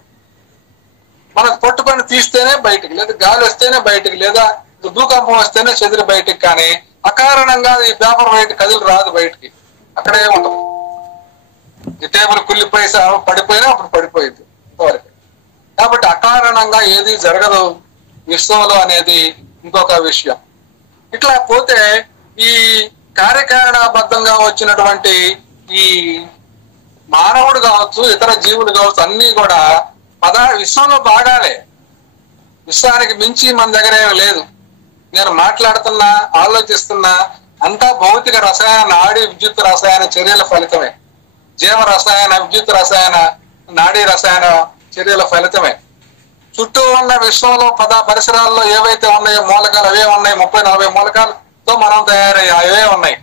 మనకు పట్టుకొని తీస్తేనే బయటికి, లేదా గాలి వస్తేనే బయటికి, లేదా భూకంపం వస్తేనే చెదిరి బయటికి, కానీ అకారణంగా ఈ పేపర్ వెయిట్ కదిలి రాదు బయటికి, అక్కడే ఉంటుంది. ఈ టేబుల్ కుళ్ళిపోయి పడిపోయినా అప్పుడు పడిపోయింది ఇంతవరకు. కాబట్టి అకారణంగా ఏది జరగదు విశ్వంలో అనేది ఇంకొక విషయం. ఇట్లా పోతే ఈ కార్యకారణబద్ధంగా వచ్చినటువంటి ఈ మానవుడు కావచ్చు, ఇతర జీవులు కావచ్చు, అన్ని కూడా విశ్వంలో భాగాలే. విశ్వానికి మించి మన దగ్గర ఏమి లేదు. నేను మాట్లాడుతున్నా, ఆలోచిస్తున్నా అంతా భౌతిక రసాయన, నాడీ విద్యుత్ రసాయన చర్యల ఫలితమే. జీవ రసాయన, విద్యుత్ రసాయన, నాడీ రసాయన చర్యల ఫలితమే. చుట్టూ ఉన్న విశ్వంలో పరిసరాల్లో ఏవైతే ఉన్నాయో మూలకాలు అవే ఉన్నాయి. 30-40 మూలకాలతో మనం తయారయ్యి అవే ఉన్నాయి.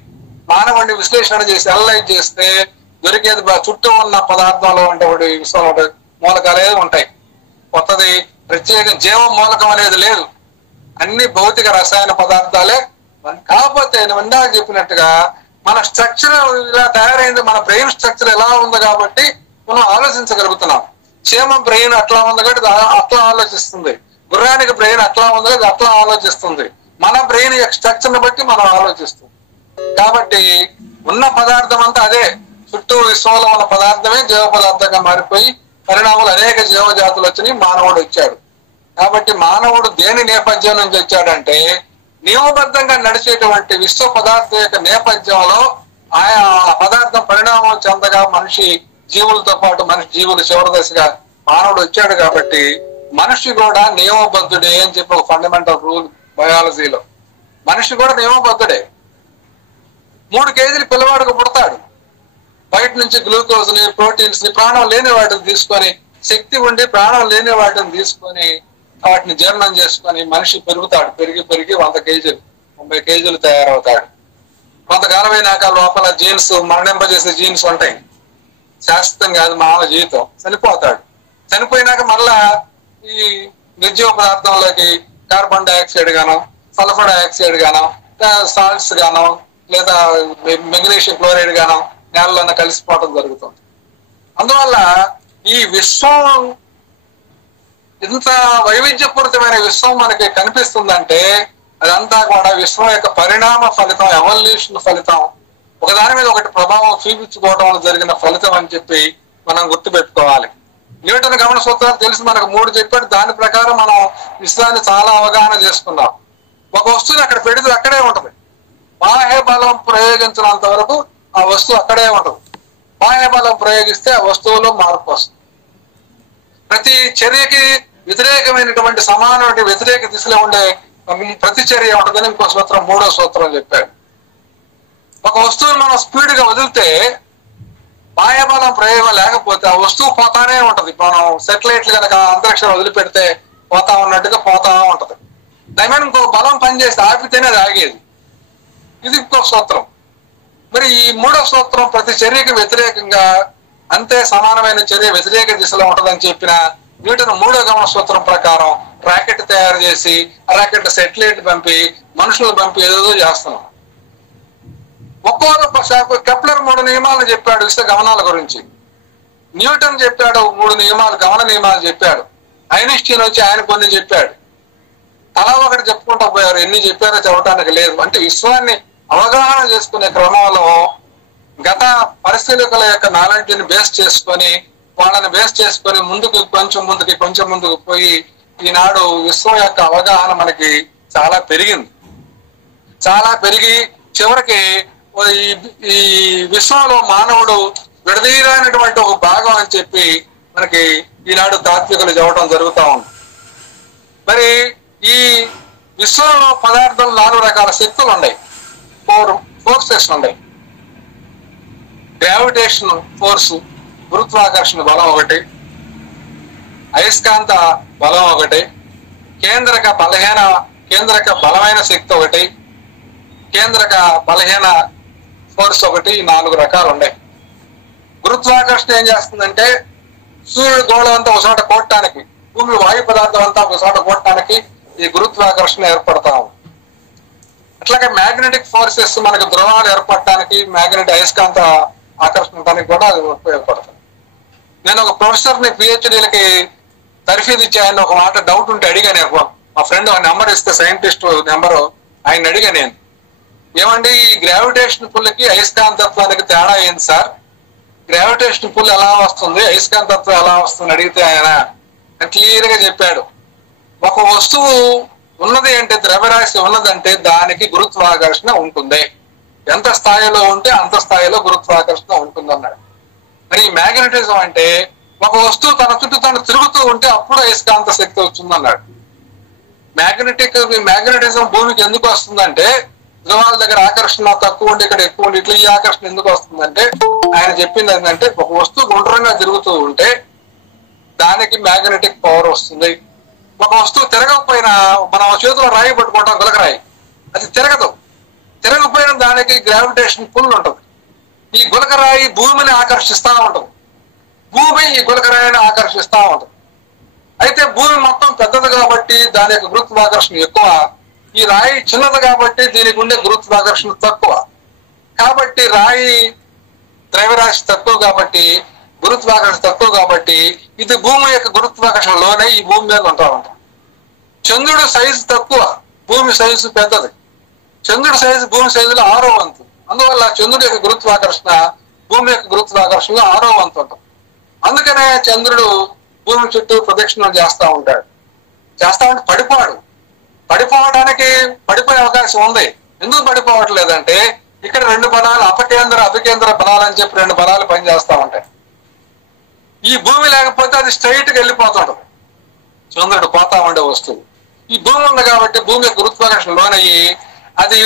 మానవుడిని విశ్లేషణ చేసి అనలైజ్ చేస్తే దొరికేది చుట్టూ ఉన్న పదార్థంలో ఉంటే విశ్వంలో మూలకాలే ఉంటాయి. కొత్తది ప్రత్యేక జీవ మూలకం అనేది లేదు, అన్ని భౌతిక రసాయన పదార్థాలే. కాకపోతే నేను ఇందాక చెప్పినట్టుగా మన స్ట్రక్చర్ ఇలా తయారైంది, మన బ్రెయిన్ స్ట్రక్చర్ ఎలా ఉంది కాబట్టి మనం ఆలోచించగలుగుతున్నాం. క్షేమ బ్రెయిన్ అట్లా ఉంది కాబట్టి అట్లా ఆలోచిస్తుంది, గుర్రానికి బ్రెయిన్ అట్లా ఉంది కాబట్టి అట్లా ఆలోచిస్తుంది. మన బ్రెయిన్ యొక్క స్ట్రక్చర్ ని బట్టి మనం ఆలోచిస్తాం. కాబట్టి ఉన్న పదార్థం అంతా అదే, చుట్టూ విశ్వంలో ఉన్న పదార్థమే జీవ పదార్థంగా మారిపోయి పరిణామాలు అనేక జీవజాతులు వచ్చినాయి, మానవుడు వచ్చాడు. కాబట్టి మానవుడు దేని నేపథ్యం నుంచి వచ్చాడంటే నియమబద్ధంగా నడిచేటువంటి విశ్వ పదార్థం యొక్క నేపథ్యంలో ఆయా పదార్థం పరిణామం చెందగా మనిషి జీవులతో పాటు మనిషి జీవులు చివరి దశగా మానవుడు వచ్చాడు. కాబట్టి మనిషి కూడా నియమబద్ధుడే అని చెప్పి ఒక ఫండమెంటల్ రూల్ బయాలజీలో. మనిషి కూడా నియమబద్ధుడే. 3 కేజీలు పిల్లవాడికి పుడతాడు, బయట నుంచి గ్లూకోజ్ ని, ప్రోటీన్స్ ని, ప్రాణం లేని వాటిని తీసుకొని, శక్తి ఉండి ప్రాణం లేని వాటిని తీసుకొని వాటిని జీర్ణం చేసుకొని మనిషి పెరుగుతాడు. పెరిగి 100 కేజీలు 30 కేజీలు తయారవుతాడు. కొంతకాలం అయినాక లోపల జీన్స్, మరణింపజేసే జీన్స్ ఉంటాయి, శాశ్వతంగా అది మానవ జీవితం. చనిపోతాడు. చనిపోయినాక మళ్ళా ఈ నిర్జీవ పదార్థంలోకి కార్బన్ డైఆక్సైడ్ గానో, సల్ఫర్ డైఆక్సైడ్ గానో, సాల్ట్స్ గానో, లేదా మెగ్నీషియం క్లోరైడ్ గానో నేలలోనే కలిసిపోవడం జరుగుతుంది. అందువల్ల ఈ విశ్వం ఇంత వైవిధ్యపూరితమైన విశ్వం మనకి కనిపిస్తుందంటే అదంతా కూడా విశ్వం యొక్క పరిణామ ఫలితం, ఎవల్యూషన్ ఫలితం, ఒకదాని మీద ఒకటి ప్రభావం చూపించుకోవడం జరిగిన ఫలితం అని చెప్పి మనం గుర్తుపెట్టుకోవాలి. న్యూటన్ గమన సూత్రాలు తెలిసి మనకు 3 చెప్పాడు. దాని ప్రకారం మనం విశ్వాన్ని చాలా అవగాహన చేసుకున్నాం. ఒక వస్తువుని అక్కడ పెడితే అక్కడే ఉంటది. బాహ్య బలం ప్రయోగించినంత వరకు ఆ వస్తువు అక్కడే ఉంటది. బాహ్య బలం ప్రయోగిస్తే ఆ వస్తువులో మార్పు వస్తుంది. ప్రతి చర్యకి వ్యతిరేకమైనటువంటి సమానమైన వ్యతిరేక దిశలో ఉండే ప్రతి చర్య ఉంటుందని ఇంకో సూత్రం, 3వ సూత్రం చెప్పాడు. ఒక వస్తువుని మనం స్పీడ్ గా వదిలితే బాహ్య బలం ప్రయోగం లేకపోతే ఆ వస్తువు పోతానే ఉంటది. మనం సెటిలైట్లు కనుక అంతరిక్షం వదిలిపెడితే పోతా ఉన్నట్టుగా పోతా ఉంటది. దాని మీద ఇంకో బలం పనిచేస్తే ఆపితేనే అది ఆగేది. ఇది ఇంకో సూత్రం. మరి ఈ 3వ సూత్రం ప్రతి చర్యకి వ్యతిరేకంగా అంతే సమానమైన చర్య వ్యతిరేక దిశలో ఉంటదని చెప్పిన న్యూటన్ 3వ గమన సూత్రం ప్రకారం రాకెట్ తయారు చేసి ఆ రాకెట్ సెటిలైట్ పంపి మనుషులు పంపి ఏదో చేస్తున్నాం. ఒక్కో కెప్లర్ 3 నియమాలను చెప్పాడు విశ్వ గమనాల గురించి. న్యూటన్ చెప్పాడు 3 నియమాలు, గమన నియమాలు చెప్పాడు. ఐన్స్టీన్ వచ్చి ఆయన కొన్ని చెప్పాడు. తలా ఒకటి చెప్పుకుంటూ పోయారు, ఎన్ని చెప్పారో చెప్పడానికి లేదు. అంటే విశ్వాన్ని అవగాహన చేసుకునే క్రమంలో గత పరిశీలకుల యొక్క నాలెడ్జ్ ని బేస్ చేసుకొని, వాళ్ళని బేస్ చేసుకొని కొంచెం ముందుకు పోయి ఈనాడు విశ్వం యొక్క అవగాహన మనకి చాలా పెరిగింది. చాలా పెరిగి చివరికి ఈ విశ్వంలో మానవుడు విడదీయరానటువంటి ఒక భాగం అని చెప్పి మనకి ఈనాడు తాత్వికులు చెప్పడం జరుగుతూ ఉంది. మరి ఈ విశ్వంలో పదార్థాలు 4 రకాల శక్తులు ఉన్నాయి, 4 ఫోర్సెస్ ఉన్నాయి. గ్రావిటేషన్ ఫోర్స్, గురుత్వాకర్షణ బలం ఒకటి, అయస్కాంత బలం ఒకటి, కేంద్రక బలమైన శక్తి ఒకటి, కేంద్రక బలహీన ఫోర్స్ ఒకటి. 4 రకాలు ఉన్నాయి. గురుత్వాకర్షణ ఏం చేస్తుందంటే సూర్యుడు గోళం అంతా ఒక చోట కొట్టడానికి, భూమి వాయు పదార్థం అంతా ఒక చోట కొట్టడానికి ఈ గురుత్వాకర్షణ ఏర్పడతా ఉంది. అట్లాగే మ్యాగ్నెటిక్ ఫోర్సెస్ మనకు ధ్రువాలు ఏర్పడటానికి, మ్యాగ్నెటిక్ అయస్కాంత ఆకర్షణడానికి కూడా అది ఉపయోగపడుతుంది. నేను ఒక ప్రొఫెసర్ని పిహెచ్డీలకి తర్ఫీదు ఇచ్చి ఆయన ఒక మాట డౌట్ ఉంటే అడిగాను. మా ఫ్రెండ్ నెంబర్ ఇస్తే, సైంటిస్ట్ నెంబరు, ఆయన అడిగా నేను, ఏమండి ఈ గ్రావిటేషన్ పుల్కి అయస్కాంతత్వానికి తేడా ఏంది సార్, గ్రావిటేషన్ పుల్ ఎలా వస్తుంది, అయస్కాంతత్వం ఎలా వస్తుంది అడిగితే ఆయన క్లియర్ గా చెప్పాడు. ఒక వస్తువు ఉన్నది అంటే, ద్రవ్యరాశి ఉన్నదంటే దానికి గురుత్వాకర్షణ ఉంటుంది, ఎంత స్థాయిలో ఉంటే అంత స్థాయిలో గురుత్వాకర్షణ ఉంటుంది అన్నాడు. మరి ఈ మ్యాగ్నెటిజం అంటే ఒక వస్తువు తన చుట్టూ తను తిరుగుతూ ఉంటే అప్పుడు అయస్కాంత శక్తి వస్తుంది అన్నాడు. మ్యాగ్నెటిజం భూమికి ఎందుకు వస్తుందంటే, ధ్రువాల దగ్గర ఆకర్షణ తక్కువ ఉండి ఇక్కడ ఎక్కువ ఉండి ఇట్లా ఈ ఆకర్షణ ఎందుకు వస్తుందంటే, ఆయన చెప్పింది ఏంటంటే ఒక వస్తువు గుండ్రంగా తిరుగుతూ ఉంటే దానికి మ్యాగ్నెటిక్ పవర్ వస్తుంది. ఒక వస్తువు తిరగకపోయినా, మనం చేతిలో రాయి పట్టుకుంటాం గులకరాయి, అది తిరగకపోయినా దానికి గ్రావిటేషన్ పుల్ ఉంటుంది. ఈ గులకరాయి భూమిని ఆకర్షిస్తా ఉంటుంది, భూమి ఈ గులకరాయిని ఆకర్షిస్తా ఉంటుంది. అయితే భూమి మొత్తం పెద్దది కాబట్టి దాని యొక్క గురుత్వాకర్షణ ఎక్కువ, ఈ రాయి చిన్నది కాబట్టి దీనికి ఉండే గురుత్వాకర్షణ తక్కువ. కాబట్టి రాయి ద్రవ్యరాశి తక్కువ కాబట్టి గురుత్వాకర్షణ తక్కువ కాబట్టి ఇది భూమి యొక్క గురుత్వాకర్షణలోనే ఈ భూమి మీద ఉంటా ఉంటాం. చంద్రుడు సైజు తక్కువ, భూమి సైజు పెద్దది. చంద్రుడి సైజు భూమి సైజులో 6వ వంతు. అందువల్ల చంద్రుడి యొక్క గురుత్వాకర్షణ భూమి యొక్క గురుత్వాకర్షణలో 6వ వంతు ఉంటుంది. అందుకనే చంద్రుడు భూమి చుట్టూ ప్రదక్షిణలు చేస్తూ ఉంటాడు. పడిపోయే అవకాశం ఉంది. ఎందుకు పడిపోవట్లేదంటే ఇక్కడ 2 బలాలు, అపకేంద్ర బలాలు అని చెప్పి 2 బలాలు పనిచేస్తా ఉంటాయి. ఈ భూమి లేకపోతే అది స్ట్రైట్ గా వెళ్ళిపోతుంటది, చంద్రుడు పోతా ఉండే వస్తువు. ఈ భూమి ఉంది కాబట్టి భూమి యొక్క గురుత్వాకర్షణ లోనయ్యి అది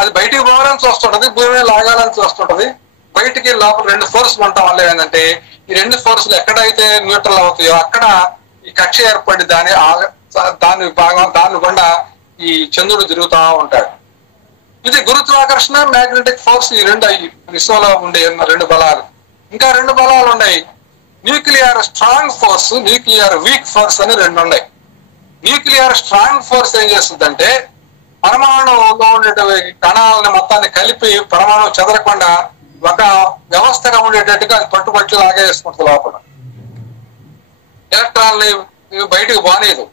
అది బయటికి పోవాలని చూస్తుంటది, భూమిని లాగాలని చూస్తుంటది. బయటికి లోపల 2 ఫోర్సులు ఉండటం వల్ల ఏంటంటే ఈ 2 ఫోర్సులు ఎక్కడైతే న్యూట్రల్ అవుతాయో అక్కడ ఈ కక్ష ఏర్పడి దాని గుండా ఈ చంద్రుడు తిరుగుతూ ఉంటాడు. ఇది గురుత్వాకర్షణ, మ్యాగ్నెటిక్ ఫోర్స్, ఈ 2 విశ్వంలో ఉండే 2 బలాలు. ఇంకా 2 బలాలు ఉన్నాయి. Nuclear strong force, nuclear week force అని 2 ఉన్నాయి. న్యూక్లియర్ స్ట్రాంగ్ ఫోర్స్ ఏం చేస్తుందంటే పరమాణువులో ఉండే కణాలని మొత్తాన్ని కలిపి పరమాణువు చెదరకుండా ఒక వ్యవస్థగా ఉండేటట్టుగా అది పట్టుబట్టి లాగేసుకుంటుంది. లోపల ఎలక్ట్రాన్ని బయటకు బానేదు,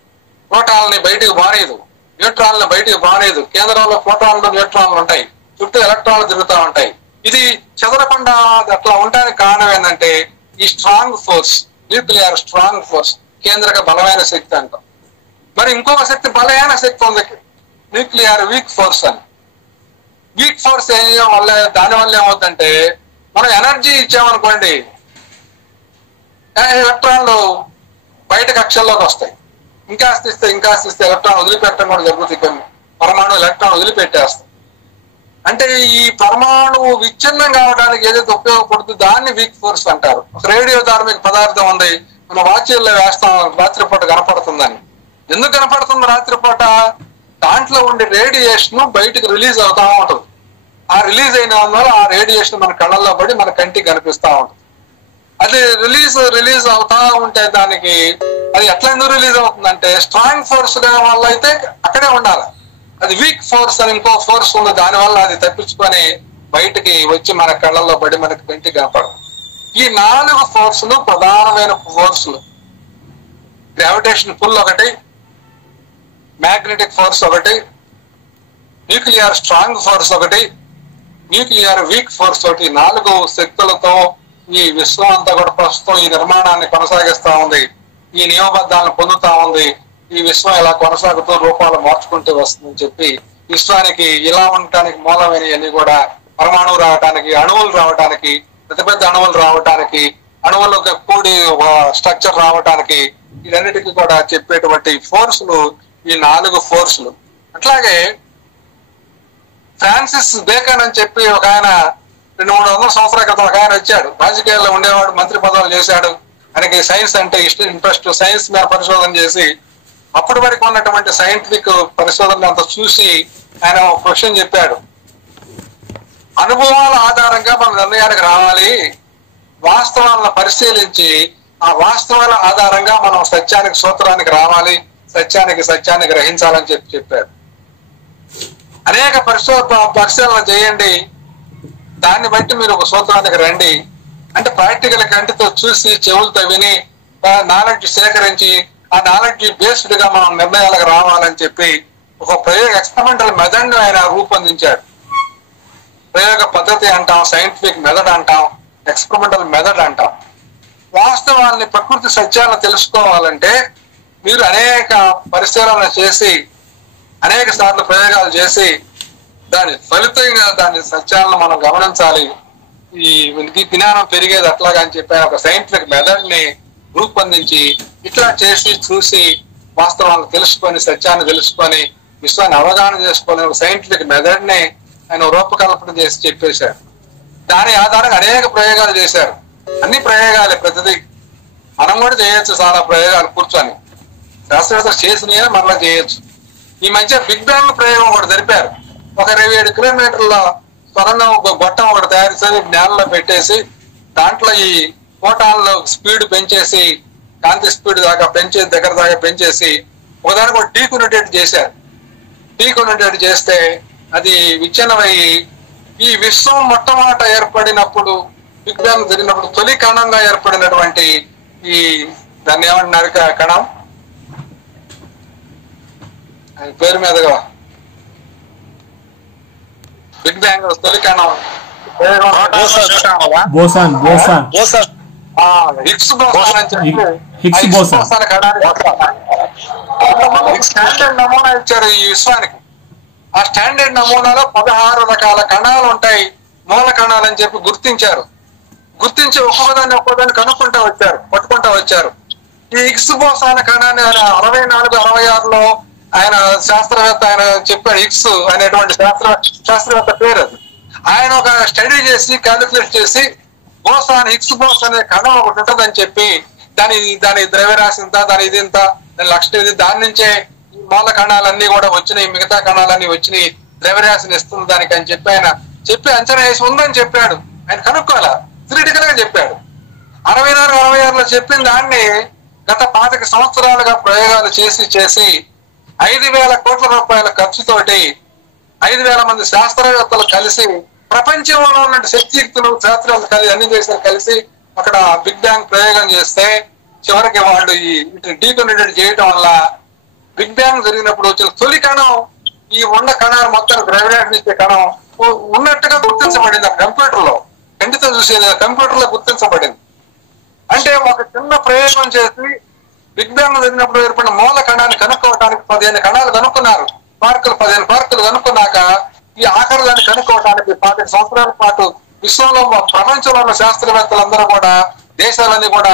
ప్రోటాన్ని బయటకు బానేదు, న్యూట్రాన్లు బయటకు బానేదు. కేంద్రంలో ప్రోటాన్లు న్యూట్రాన్లు ఉంటాయి, చుట్టూ ఎలక్ట్రాన్లు తిరుగుతూ ఉంటాయి. ఇది చెదరకుండా అట్లా ఉండడానికి కారణం ఏంటంటే ఈ strong force, nuclear strong force, కేంద్రక బలమైన శక్తి అంటాం. మరి ఇంకొక శక్తి బలమైన శక్తి ఉంది, న్యూక్లియర్ వీక్ ఫోర్స్ అని. వీక్ ఫోర్స్ దానివల్ల ఏమవుతుందంటే మనం ఎనర్జీ ఇచ్చామనుకోండి, ఎలక్ట్రాన్లు బయట కక్షల్లోకి వస్తాయి. ఇంకా ఇస్తే ఎలక్ట్రాన్ వదిలిపెట్టడం కూడా జరుగుతుంది. పరమాణు ఎలక్ట్రాన్ వదిలిపెట్టేస్తాయి. అంటే ఈ పరమాణువు విచ్ఛిన్నం కావడానికి ఏదైతే ఉపయోగపడుతుందో దాన్ని వీక్ ఫోర్స్ అంటారు. ఒక రేడియో ధార్మిక పదార్థం ఉంది, మన వాచ్యంలో వేస్తాం, రాత్రిపూట కనపడుతుందని. ఎందుకు కనపడుతుంది రాత్రిపూట? దాంట్లో ఉండే రేడియేషన్ బయటకు రిలీజ్ అవుతా ఉంటుంది. ఆ రిలీజ్ అయిన వల్ల ఆ రేడియేషన్ మన కళ్ళల్లో పడి మన కంటికి కనిపిస్తా ఉంటుంది. అది రిలీజ్ అవుతా ఉంటే దానికి అది ఎట్లా ఎందుకు రిలీజ్ అవుతుందంటే స్ట్రాంగ్ ఫోర్స్ వల్ల అయితే అక్కడే ఉండాలి. అది వీక్ ఫోర్స్ అని ఇంకో ఫోర్స్ ఉంది, దానివల్ల అది తప్పించుకొని బయటికి వచ్చి మన కళ్ళల్లో పడి మనకి కంటికి కనపడదు. ఈ 4 ఫోర్సులు ప్రధానమైన ఫోర్సులు. గ్రావిటేషన్ పుల్ ఒకటి, మ్యాగ్నెటిక్ ఫోర్స్ ఒకటి, న్యూక్లియర్ స్ట్రాంగ్ ఫోర్స్ ఒకటి, న్యూక్లియర్ వీక్ ఫోర్స్ ఒకటి, 4 శక్తులతో ఈ విశ్వం అంతా కూడా ప్రస్తుతం ఈ నిర్మాణాన్ని కొనసాగిస్తా ఉంది, ఈ నియమబద్ధాలను పొందుతా ఉంది. ఈ విశ్వం ఇలా కొనసాగుతూ రూపాలు మార్చుకుంటూ వస్తుందని చెప్పి విశ్వానికి ఇలా ఉండటానికి మూలమైనవన్నీ కూడా పరమాణువు రావడానికి, అణువులు రావడానికి, పెద్ద పెద్ద అణువులు రావడానికి, అణువులకు కూడి స్ట్రక్చర్ రావడానికి, వీటన్నిటికీ కూడా చెప్పేటువంటి ఫోర్సులు ఈ 4 ఫోర్సులు. అట్లాగే ఫ్రాన్సిస్ బేకన్ అని చెప్పి ఒక ఆయన 200-300 సంవత్సరాల క్రితం ఒక ఆయన వచ్చాడు, రాజకీయాల్లో ఉండేవాడు, మంత్రి పదవులు చేశాడు. ఆయనకి సైన్స్ అంటే ఇంట్రెస్ట్, సైన్స్ మీద పరిశోధన చేసి అప్పటి వరకు ఉన్నటువంటి సైంటిఫిక్ పరిశోధన అంతా చూసి ఆయన ఒక క్వశ్చన్ చెప్పాడు. అనుభవాల ఆధారంగా మనం నిర్ణయానికి రావాలి, వాస్తవాలను పరిశీలించి ఆ వాస్తవాల ఆధారంగా మనం సత్యానికి సూత్రానికి రావాలి, సత్యాన్ని గ్రహించాలని చెప్పాడు. అనేక పరిశీలన చేయండి, దాన్ని బట్టి మీరు ఒక సూత్రానికి రండి అంటే ప్రాక్టికల్ కంటితో చూసి చెవులతో విని నాలెడ్జ్ సేకరించి ఆ నాలెడ్జ్ బేస్డ్ గా మనం నిర్ణయాలకు రావాలని చెప్పి ఒక ఎక్స్పెరిమెంటల్ మెథడ్ ఆయన రూపొందించాడు. ప్రయోగ పద్ధతి అంటాం, సైంటిఫిక్ మెథడ్ అంటాం, ఎక్స్పెరిమెంటల్ మెథడ్ అంటాం. వాస్తవాన్ని, ప్రకృతి సత్యాలను తెలుసుకోవాలంటే మీరు అనేక పరిశీలన చేసి అనేక సార్లు ప్రయోగాలు చేసి దాని ఫలితంగా దాని సత్యాలను మనం గమనించాలి. ఈ జ్ఞానం పెరిగేది అట్లాగా అని చెప్పి ఒక సైంటిఫిక్ మెథడ్ ని రూపొందించి ఇట్లా చేసి చూసి వాస్తవాలను తెలుసుకొని సత్యాన్ని తెలుసుకొని విశ్వాన్ని అవగాహన చేసుకొని ఒక సైంటిఫిక్ మెథడ్ ని ఆయన రూపకల్పన చేసి చెప్పేశారు. దాని ఆధారంగా అనేక ప్రయోగాలు చేశారు. అన్ని ప్రయోగాలే, ప్రతిదీ మనం కూడా చేయొచ్చు. చాలా ప్రయోగాలు కూర్చొని శాస్త్రవేత్తలు చేసినవి మరలా చేయొచ్చు. ఈ మధ్య బిగ్ బ్యాంగ్ ప్రయోగం ఒకటి జరిపారు. ఒక 27 కిలోమీటర్ల సొరంగం ఒక గొట్టం ఒకటి తయారు చేసి నేలలో పెట్టేసి దాంట్లో ఈ ఫోటాన్ల స్పీడ్ పెంచేసి, కాంతి స్పీడ్ దాకా పెంచేసి, దగ్గర దాకా పెంచేసి ఒకదానికి ఒక డీకొనేటెడ్ చేశారు. డీకొనేటెడ్ చేస్తే అది విచ్ఛిన్నమయ్యి ఈ విశ్వం మొట్టమొదట ఏర్పడినప్పుడు, బిగ్ బ్యాంగ్ జరిగినప్పుడు తొలి కణంగా ఏర్పడినటువంటి ఈ దాన్ని ఏమంటున్నారు కణం, పేరు మీదుగా బిగ్ బ్యాంగ్ తొలి కణం బోసాన్ హిగ్స్ బోసాన్ అని చెప్పి స్టాండర్డ్ నమూనా ఇచ్చారు ఈ విశ్వానికి. ఆ స్టాండర్డ్ నమూనాలో 16 రకాల కణాలు ఉంటాయి, మూల కణాలు అని చెప్పి గుర్తించారు. గుర్తించి ఒక్కొక్కదాన్ని పట్టుకుంటా వచ్చారు. ఈ హిగ్స్ బోసాన్ కణాన్ని 64-66లో ఆయన శాస్త్రవేత్త ఆయన చెప్పాడు. హిగ్స్ అనేటువంటి శాస్త్రవేత్త పేరు అది. ఆయన ఒక స్టడీ చేసి క్యాలిక్యులేట్ చేసి హిగ్స్ బోసాన్ అనే కణం ఒకటి ఉంటుందని చెప్పి దాని ద్రవ్యరాశి ఇంత, దాని ఇది ఇంత, దాని లక్షణం ఇది, దాని నుంచే ఈ మూల కణాలన్నీ కూడా వచ్చినాయి, మిగతా కణాలన్నీ వచ్చినాయి, ద్రవ్యరాశిని ఇస్తుంది దానికి అని చెప్పి ఆయన అంచనా వేసి ఉందని చెప్పాడు. ఆయన కనుక్కోవాలా, థియరిటికల్ గా చెప్పాడు. 64-66లో చెప్పిన దాన్ని గత 25 సంవత్సరాలుగా ప్రయోగాలు చేసి 5,000 కోట్ల రూపాయల ఖర్చుతోటి 5,000 మంది శాస్త్రవేత్తలు కలిసి ప్రపంచంలో ఉన్న శక్తియుక్తులు శాస్త్రవేత్తలు కలిసి అన్ని దేశాలు కలిసి అక్కడ బిగ్ బ్యాంగ్ ప్రయోగం చేస్తే చివరికి వాళ్ళు ఈ డీకొనేటెడ్ చేయడం వల్ల బిగ్ బ్యాంగ్ జరిగినప్పుడు వచ్చిన తొలి కణం ఈ ఉన్న కణాలు మొత్తం గ్రావిటేషన్ ఇచ్చే కణం ఉన్నట్టుగా గుర్తించబడింది. ఆ కంప్యూటర్ లో కంటితో చూసేది కంప్యూటర్ లో గుర్తించబడింది. అంటే ఒక చిన్న ప్రయోగం చేసి బిగ్ బ్యాంగ్ జరిగినప్పుడు ఏర్పడిన మూల కణాన్ని కనుక్కోవడానికి 15 కణాలు కనుక్కున్నారు. 15 పార్కులు కనుక్కున్నాక ఈ ఆఖరి దాన్ని కనుక్కోవడానికి 15 సంవత్సరాల పాటు విశ్వంలో ప్రపంచంలో ఉన్న శాస్త్రవేత్తలందరూ కూడా దేశాలన్నీ కూడా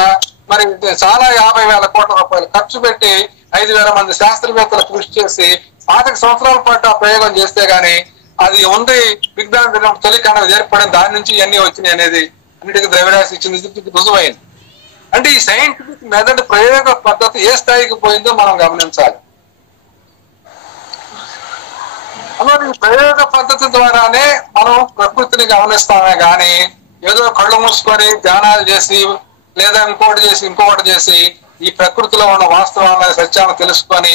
మరి చాలా 50,000 కోట్ల రూపాయలు ఖర్చు పెట్టి 5,000 మంది శాస్త్రవేత్తలు కృషి చేసి 25 సంవత్సరాల పాటు ఆ ప్రయోగం చేస్తే గానీ అది ఉంది బిగ్ బ్యాంగ్ తొలి కణం ఏర్పడిన దాని నుంచి ఇవన్నీ వచ్చినాయి అనేది అన్నిటికీ ద్రవ్యరాశి ఇచ్చింది రుజువైంది. అంటే ఈ సైంటిఫిక్ మెథడ్ ప్రయోగ పద్ధతి ఏ స్థాయికి పోయిందో మనం గమనించాలి. అలా ఈ ప్రయోగ పద్ధతి ద్వారానే మనం ప్రకృతిని గమనిస్తామే గాని ఏదో కళ్ళు మూసుకొని ధ్యానాలు చేసి లేదా ఇంకొకటి చేసి ఈ ప్రకృతిలో ఉన్న వాస్తవాలను సత్యాలను తెలుసుకొని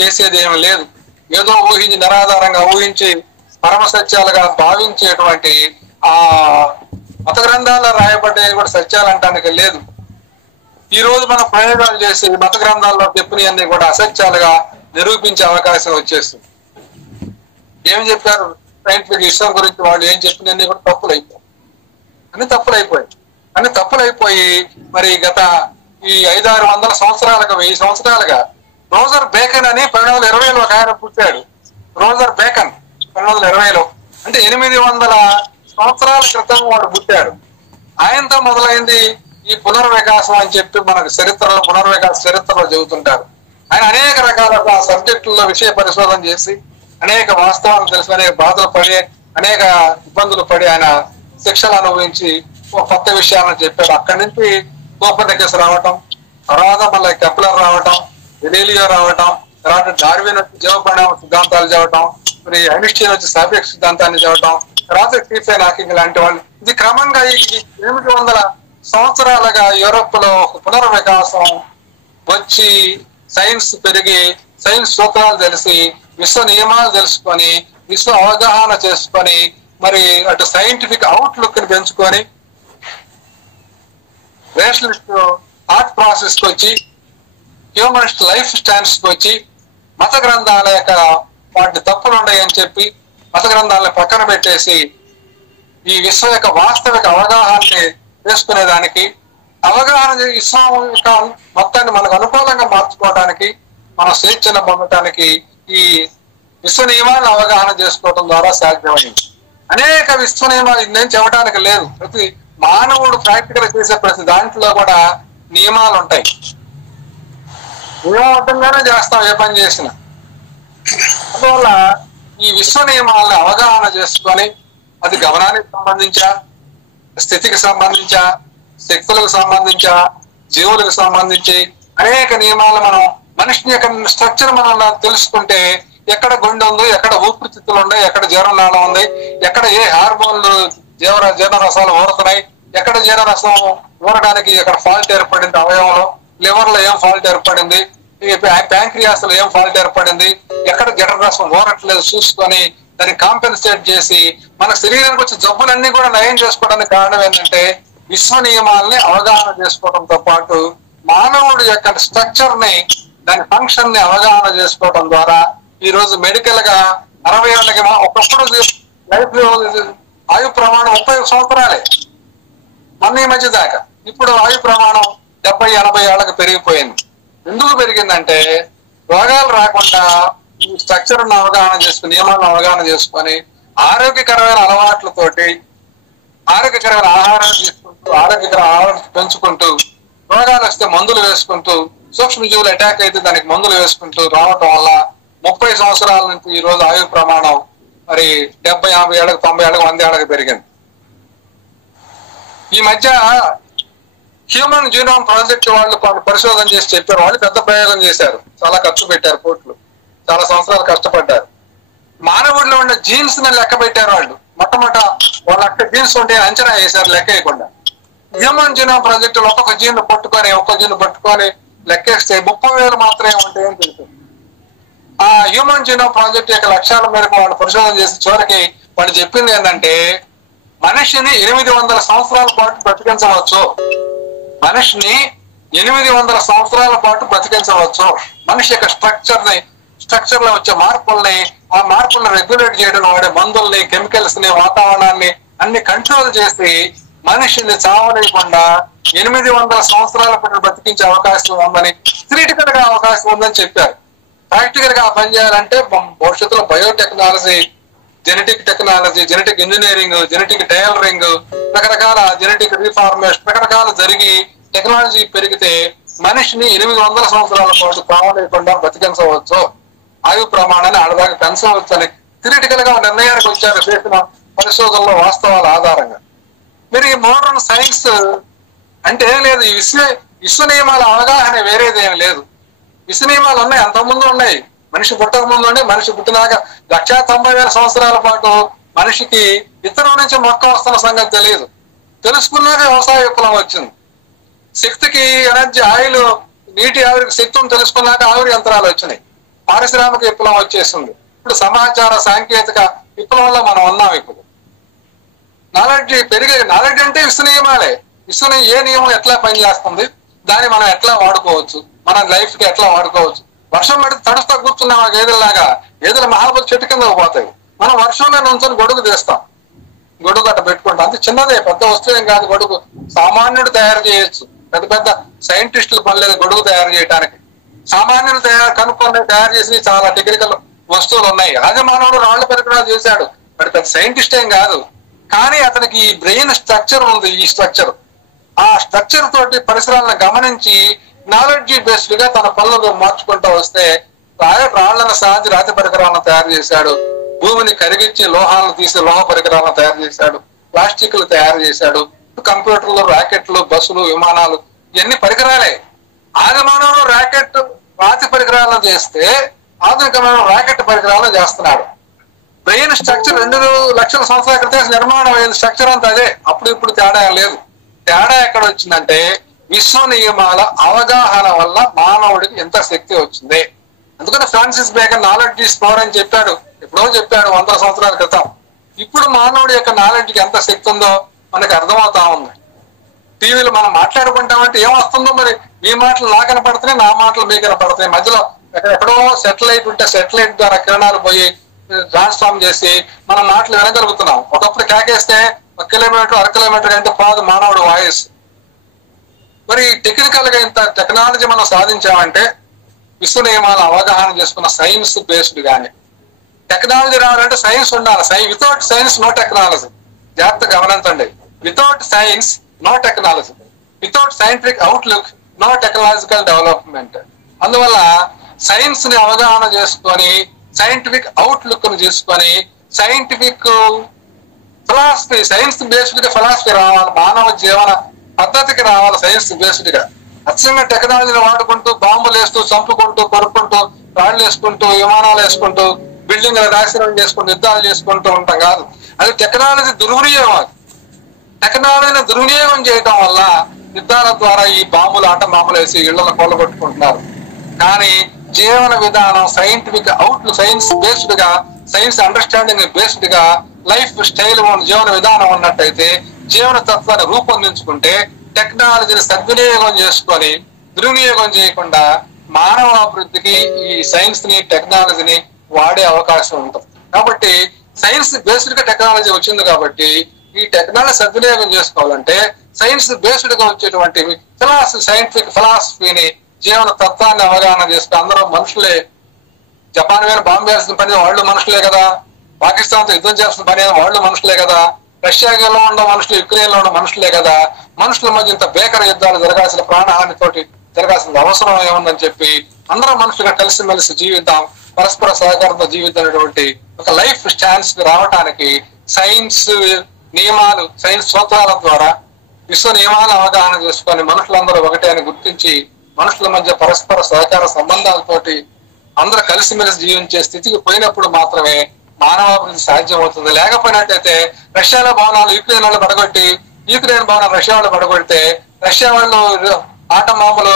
చేసేది ఏమి లేదు. ఏదో ఊహించి నిరాధారంగా ఊహించి పరమ సత్యాలుగా భావించేటువంటి ఆ మత గ్రంథాల్లో రాయబడ్డవి కూడా సత్యాలు అంటానికి లేదు. ఈ రోజు మనం ప్రయోగాలు చేసి మత గ్రంథాల్లో చెప్పినవన్నీ కూడా అసత్యాలుగా నిరూపించే అవకాశం వచ్చేస్తుంది. ఏమి చెప్పారు సైంటిఫిక్ విషయం గురించి వాళ్ళు ఏం చెప్పినన్ని కూడా తప్పులు అయిపోయాయి. అన్ని తప్పులు అయిపోయి మరి గత ఈ 500-600 సంవత్సరాలుగా 1000 సంవత్సరాలుగా రోజర్ బేకన్ అని 1920లో ఒక ఆయన పుట్టాడు. రోజర్ బేకన్ 1920లో, అంటే 800 సంవత్సరాల క్రితం వాడు పుట్టాడు. ఆయనతో మొదలైంది ఈ పునర్వికాసం అని చెప్పి మనకు పునర్వికాస చరిత్రలో చెబుతుంటారు. ఆయన అనేక రకాల సబ్జెక్టుల్లో విషయ పరిశోధన చేసి అనేక వాస్తవాలు తెలిసి అనేక బాధలు పడి అనేక ఇబ్బందులు పడి ఆయన శిక్షలు అనుభవించి ఒక కొత్త విషయాలను చెప్పాడు. అక్కడి నుంచి కోపర్నికస్ రావటం, తర్వాత మళ్ళీ కెప్లర్ రావటం, గెలీలియో రావటం, తర్వాత డార్విన్ వచ్చి జీవ పరిణామ సిద్ధాంతాలు చదవటం, మరి ఐన్స్టీన్ వచ్చి సాపేక్ష సిద్ధాంతాన్ని చదవటం, తర్వాత స్టీఫెన్ హాకింగ్ లాంటి వాళ్ళు. ఇది క్రమంగా ఈ 800 సంవత్సరాలుగా యూరోప్ లో పునర్వికాసం వచ్చి సైన్స్ పెరిగి సైన్స్ సూత్రాలు తెలిసి విశ్వ నియమాలు తెలుసుకొని విశ్వ అవగాహన చేసుకొని మరి అటు సైంటిఫిక్ అవుట్లుక్ ని పెంచుకొని రేషనలిస్ట్ థాట్ ప్రాసెస్ కి వచ్చి హ్యూమనిస్ట్ లైఫ్ స్టైల్స్ కి వచ్చి మత గ్రంథాల యొక్క వాటి తప్పులు ఉన్నాయని చెప్పి మత గ్రంథాలను పక్కన పెట్టేసి ఈ విశ్వం యొక్క వాస్తవిక అవగాహనని చేసుకునేదానికి అవగాహన విశ్వం యొక్క మొత్తాన్ని మనకు అనుకూలంగా మార్చుకోవడానికి మనం స్వేచ్ఛను పొందటానికి ఈ విశ్వ నియమాలను అవగాహన చేసుకోవడం ద్వారా సాధ్యమైంది. అనేక విశ్వ నియమాలు నేను చెప్పడానికి లేదు. ప్రతి మానవుడు ప్రాక్టికల్ చేసే ప్రతి దాంట్లో కూడా నియమాలు ఉంటాయి. నియమబద్ధంగానే చేస్తాం ఏ పని చేసినా. అందువల్ల ఈ విశ్వ నియమాలను అవగాహన చేసుకొని అది గమనానికి సంబంధించా, స్థితికి సంబంధించా, శక్తులకు సంబంధించా, జీవులకు సంబంధించి అనేక నియమాలు మనం మనిషిని యొక్క స్ట్రక్చర్ మనం తెలుసుకుంటే ఎక్కడ గుండె ఉంది, ఎక్కడ ఊపిరితిత్తులు ఉన్నాయి, ఎక్కడ జీర్ణనాళం ఉంది, ఎక్కడ ఏ హార్మోన్లు జీర్ణరసాలు ఊరుతున్నాయి, ఎక్కడ జీర్ణరసం ఊరడానికి ఎక్కడ ఫాల్ట్ ఏర్పడింది, అవయవంలో లివర్ లో ఏం ఫాల్ట్ ఏర్పడింది, ప్యాంక్రియాస్ లో ఏం ఫాల్ట్ ఏర్పడింది, ఎక్కడ జీర్ణరసం ఊరట్లేదు చూసుకొని దాన్ని కాంపెన్సేట్ చేసి మన శరీరానికి వచ్చే జబ్బులన్నీ కూడా నయం చేసుకోవడానికి కారణం ఏంటంటే విశ్వ నియమాలని అవగాహన చేసుకోవడంతో పాటు మానవుడి యొక్క స్ట్రక్చర్ ని దాని ఫంక్షన్ ని అవగాహన చేసుకోవడం ద్వారా ఈ రోజు మెడికల్ గా 60 ఏళ్ళకి ఒకప్పుడు లైఫ్ ఆయు ప్రమాణం 30 సంవత్సరాలే మొన్న ఈ మధ్య దాకా. ఇప్పుడు ఆయు ప్రమాణం 70-80 ఏళ్ళకి పెరిగిపోయింది. ఎందుకు పెరిగిందంటే రోగాలు రాకుండా ఈ స్ట్రక్చర్ అవగాహన చేసుకుని నియమాలను అవగాహన చేసుకొని ఆరోగ్యకరమైన అలవాట్లతోటి ఆరోగ్యకరమైన ఆహారాన్ని తీసుకుంటూ ఆరోగ్యకర ఆహారం పెంచుకుంటూ రోగాలు వస్తే మందులు వేసుకుంటూ సూక్ష్మజీవులు అటాక్ అయితే దానికి మందులు వేసుకుంటూ రావటం వల్ల 30 సంవత్సరాల నుంచి ఈ రోజు ఆయు ప్రమాణం మరి 70-50 ఏళ్ళకి 90 ఏళ్ళకి 100 ఏళ్ళకి పెరిగింది. ఈ మధ్య హ్యూమన్ జీనోమ్ ప్రాజెక్ట్ వాళ్ళు పరిశోధన చేసి చెప్పారు. వాళ్ళు పెద్ద ప్రయోగం చేశారు, చాలా ఖర్చు పెట్టారు, కోట్లు, చాలా సంవత్సరాలు కష్టపడ్డారు. మానవుడిలో ఉన్న జీన్స్ ని లెక్క పెట్టారు వాళ్ళు. మొట్టమొదట వాళ్ళ జీన్స్ ఉంటే అంచనా వేశారు లెక్క వేయకుండా. హ్యూమన్ జీనోమ్ ప్రాజెక్ట్ ఒక్కొక్క జీన్ పట్టుకొని లెక్కేస్తే 30,000 మాత్రమే ఉంటాయని తెలుస్తుంది. ఆ హ్యూమన్ జీనోమ్ ప్రాజెక్ట్ యొక్క లక్ష్యాల మేరకు వాళ్ళు పరిశోధన చేసి చివరికి వాళ్ళు చెప్పింది ఏంటంటే మనిషిని 800 సంవత్సరాల పాటు బ్రతికించవచ్చు. మనిషిని 800 సంవత్సరాల పాటు బ్రతికించవచ్చు. మనిషి యొక్క స్ట్రక్చర్ లో వచ్చే మార్పుల్ని, ఆ మార్పుల్ని రెగ్యులేట్ చేయడం వాడే మందుల్ని, కెమికల్స్ ని, వాతావరణాన్ని అన్ని కంట్రోల్ చేసి మనిషిని చావలేకుండా 800 సంవత్సరాల పాటు బ్రతికించే అవకాశం ఉందని, థియరిటికల్ గా అవకాశం ఉందని చెప్పారు. ప్రాక్టికల్ గా పనిచేయాలంటే భవిష్యత్తులో biotechnology, genetic technology, genetic engineering, genetic tailoring, రకరకాల జెనెటిక్ రీఫార్మేషన్ రకరకాలు జరిగి టెక్నాలజీ పెరిగితే మనిషిని 800 సంవత్సరాల పాటు కావలేకుండా బతికించవచ్చు, ఆయు ప్రమాణాన్ని ఆడదాకా పెంచవచ్చు అని థియరిటికల్ గా నిర్ణయానికి వచ్చారు చేసిన పరిశోధనలో వాస్తవాల ఆధారంగా. మీరు ఈ మోడర్న్ సైన్స్ అంటే ఏం లేదు, ఈ విశ్వ నియమాల అవగాహన వేరేదేం లేదు. విశ్వ నియమాలు ఉన్నాయి, అంతకుముందు ఉన్నాయి. మనిషి పుట్టక ముందు ఉండి మనిషి పుట్టినాక 1,90,000 సంవత్సరాల పాటు మనిషికి విత్తనం నుంచి మొక్క వస్తున్న సంగతి తెలియదు. తెలుసుకున్నాక వ్యవసాయ విప్లవం వచ్చింది. శక్తికి ఎనర్జీ, ఆయిల్, నీటి ఆవిరికి శక్తిని తెలుసుకున్నాక ఆవిరి యంత్రాలు వచ్చినాయి. పారిశ్రామిక విప్లవం వచ్చేసింది. ఇప్పుడు సమాచార సాంకేతిక విప్లవంలో మనం ఉన్నాం. ఇప్పుడు నాలెడ్జ్ పెరిగే, నాలెడ్జ్ అంటే విశ్వ నియమాలే. ఏ నియమం ఎట్లా పనిచేస్తుంది, దాన్ని మనం ఎట్లా వాడుకోవచ్చు, మన లైఫ్ కి ఎట్లా వాడుకోవచ్చు, వర్షం పడితే తడుస్తా కూర్చున్నాం ఆ గేదెలాగా, గేదెలు మహాబలి చెట్టు కింద పోతాయి. మనం వర్షంలో నుంచొని గొడుగు తీస్తాం, గొడుగు అట్ట పెట్టుకుంటాం. అంతే చిన్నదే, పెద్ద వస్తువు ఏం కాదు. గొడుగు సామాన్యుడు తయారు చేయొచ్చు, పెద్ద పెద్ద సైంటిస్టులు పనిలేదు గొడుగు తయారు చేయడానికి. సామాన్యులు తయారు చేసి చాలా టెక్నికల్ వస్తువులు ఉన్నాయి. రాజమానవుడు రాళ్ల పరికరాలు చేశాడు, మరి పెద్ద సైంటిస్ట్ ఏం కాదు. కానీ అతనికి ఈ బ్రెయిన్ స్ట్రక్చర్ ఉంది. ఈ స్ట్రక్చర్, ఆ స్ట్రక్చర్ తోటి పరిసరాలను గమనించి నాలెడ్జీ బేస్డ్ గా తన పనులను మార్చుకుంటూ వస్తే రాళ్లను సాధి రాతి పరికరాలను తయారు చేశాడు. భూమిని కరిగించి లోహాలను తీసి లోహ పరికరాలను తయారు చేశాడు. ప్లాస్టిక్లు తయారు చేశాడు. కంప్యూటర్లు, రాకెట్లు, బస్సులు, విమానాలు, ఇవన్నీ పరికరాలే. ఆదిమానవుడు రాతి పరికరాలను చేస్తే ఆధునికమైన రాకెట్ పరికరాలను చేస్తున్నాడు. బ్రెయిన్ స్ట్రక్చర్ 2 లక్షల సంవత్సరాల క్రితం నిర్మాణం అయిన స్ట్రక్చర్ అంతా అదే. అప్పుడు ఇప్పుడు తేడా లేదు. తేడా ఎక్కడ వచ్చిందంటే విశ్వ నియమాల అవగాహన వల్ల మానవుడికి ఎంత శక్తి వచ్చింది. అందుకని Francis bacon knowledge is power అని చెప్పాడు, ఎప్పుడో చెప్పాడు 100 సంవత్సరాల క్రితం. ఇప్పుడు మానవుడి యొక్క నాలెడ్జ్కి ఎంత శక్తి ఉందో మనకి అర్థమవుతా ఉంది. టీవీలో మనం మాట్లాడుకుంటామంటే ఏమొస్తుందో మరి, మీ మాటలు నా కనపడుతున్నాయి, నా మాటలు మీ కనపడుతున్నాయి. మధ్యలో ఎక్కడో సెటిలైట్ ఉంటే సెటిలైట్ ద్వారా కిరణాలు పోయి ట్రాన్స్ఫార్మ్ చేసి మనం మాటలు వినగలుగుతున్నాం. ఒకప్పుడు కేకేస్తే 1 కిలోమీటర్ 1/2 కిలోమీటర్ అంటే పోదు మానవుడు వాయిస్. మరి టెక్నికల్ గా ఇంత టెక్నాలజీ మనం సాధించామంటే విశ్వ నియమాల అవగాహన చేసుకున్న సైన్స్ బేస్డ్ గానే. టెక్నాలజీ రావాలంటే సైన్స్ ఉండాలి. Without science no technology. జాగ్రత్త గమనించండి, without science no technology, without scientific outlook no technological development. అందువల్ల సైన్స్ ని అవగాహన చేసుకొని, సైంటిఫిక్ అవుట్లుక్ ని చేసుకొని, సైంటిఫిక్ ఫిలాసఫీ, సైన్స్ బేస్డ్ గా ఫిలాసఫీ రావాలి, మానవ జీవన పద్ధతికి రావాలి సైన్స్ బేస్డ్ గా. అచ్చంగా టెక్నాలజీని వాడుకుంటూ బాంబులు వేస్తూ, చంపుకుంటూ, కొరుక్కుంటూ, రాళ్లు వేసుకుంటూ, విమానాలు వేసుకుంటూ, బిల్డింగ్ల నాశనం చేసుకుంటూ, యుద్ధాలు చేసుకుంటూ ఉంటాం కాదు. అది టెక్నాలజీ దుర్వినియోగం. అది టెక్నాలజీని దుర్వినియోగం చేయడం వల్ల యుద్ధాల ద్వారా ఈ బాంబులు, ఆట బాంబులు వేసి ఇళ్లను కొల్లగొట్టుకుంటున్నారు. కానీ జీవన విధానం సైంటిఫిక్ అవుట్లుక్, సైన్స్ బేస్డ్ గా, సైన్స్ అండర్స్టాండింగ్ బేస్డ్ గా లైఫ్ స్టైల్ జీవన విధానం ఉన్నట్టయితే, జీవన తత్వాన్ని రూపొందించుకుంటే, టెక్నాలజీని సద్వినియోగం చేసుకొని దుర్వినియోగం చేయకుండా మానవ అభివృద్ధికి ఈ సైన్స్ ని, టెక్నాలజీని వాడే అవకాశం ఉంటుంది. కాబట్టి సైన్స్ బేస్డ్ గా టెక్నాలజీ వచ్చింది. కాబట్టి ఈ టెక్నాలజీ సద్వినియోగం చేసుకోవాలంటే సైన్స్ బేస్డ్ గా వచ్చేటువంటి సైంటిఫిక్ ఫిలాసఫీని, జీవన తత్వాన్ని అవగాహన చేసుకుని అందరూ మనుషులే. జపాన్ మీద బాంబు వేయాల్సిన పని వాళ్ళు మనుషులే కదా, పాకిస్తాన్ తో యుద్ధం చేయాల్సిన పని వాళ్ళు మనుషులే కదా, రష్యాలో ఉన్న మనుషులు, యుక్రెయిన్ లో ఉన్న మనుషులే కదా. మనుషుల మధ్య ఇంత భీకర యుద్ధాలు జరగాల్సిన, ప్రాణహానితోటి జరగాల్సిన అవసరం ఏముందని చెప్పి అందరూ మనుషులుగా కలిసిమెలిసి జీవిద్దాం, పరస్పర సహకారంతో జీవిద్దామనేటువంటి ఒక లైఫ్ స్టాండ్స్ కి రావడానికి సైన్స్ నియమాలు, సైన్స్ సూత్రాల ద్వారా విశ్వ నియమాలను అవగాహన చేసుకొని మనుషులందరూ ఒకటే అని గుర్తించి మనుషుల మధ్య పరస్పర సహకార సంబంధాలతోటి అందరూ కలిసిమెలిసి జీవించే స్థితికి పోయినప్పుడు మాత్రమే మానవాభివృద్ధి సాధ్యమవుతుంది. లేకపోయినట్టయితే రష్యాలో భవనాలు యుక్రెయిన్ వాళ్ళు పడగొట్టి, యుక్రెయిన్ భవనాలు రష్యా వాళ్ళు పడగొడితే, రష్యా వాళ్ళు ఆటం బాంబులు,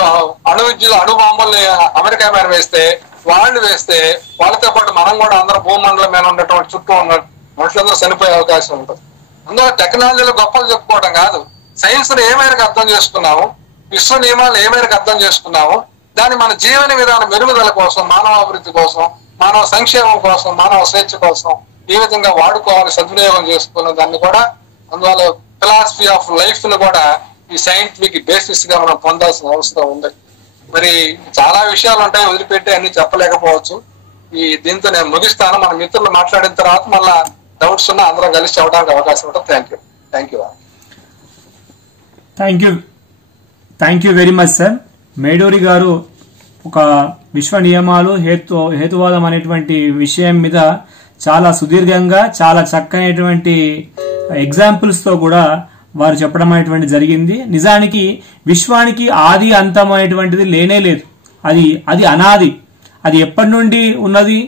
అణు బాంబుల్ని అమెరికా మీద వేస్తే, వాళ్ళు వేస్తే వాళ్ళతో పాటు మనం కూడా అందరూ భూమండలం మీద ఉన్నటువంటి చుట్టూ ఉన్న మనుషులందరూ చనిపోయే అవకాశం ఉంటుంది. అందులో టెక్నాలజీలో గొప్పలు చెప్పుకోవడం కాదు, సైన్స్ ని ఏ మేరకు అర్థం చేసుకున్నాము, విశ్వ నియమాలను ఏ మేరకు అర్థం చేసుకున్నాము, దాన్ని మన జీవన విధానం మెరుగుదల కోసం, మానవాభివృద్ధి కోసం, మానవ సంక్షేమం కోసం, మానవ స్వేచ్ఛ కోసం ఈ విధంగా వాడుకోవాలి, సద్వినియోగం చేసుకున్న దాన్ని కూడా. అందువల్ల ఫిలాసఫీ ఆఫ్ లైఫ్ ను కూడా ఈ సైంటిఫిక్ బేసిస్ గా మనం పొందాల్సిన అవసరం ఉంది. మరి చాలా విషయాలు ఉంటాయి, వదిలిపెట్టి అన్ని చెప్పలేకపోవచ్చు. దీంతో నేను ముగిస్తాను. మన మిత్రులు మాట్లాడిన తర్వాత మళ్ళా డౌట్స్ ఉన్నా అందరం కలిసి చెప్పడానికి అవకాశం ఉంటుంది. Thank you very much sir. Meduri గారు ఒక విశ్వ నియమాలు, హేతువాదం అనేటువంటి విషయం మీద చాలా సుదీర్ఘంగా, చాలా చక్కనైనటువంటి ఎగ్జాంపుల్స్ తో కూడా వారు చెప్పడం అనేటువంటి జరిగింది. నిజానికి విశ్వానికి ఆది అంతం అనేటువంటిది లేనే లేదు. అది అనాది. అది ఎప్పటి నుండి ఉన్నది,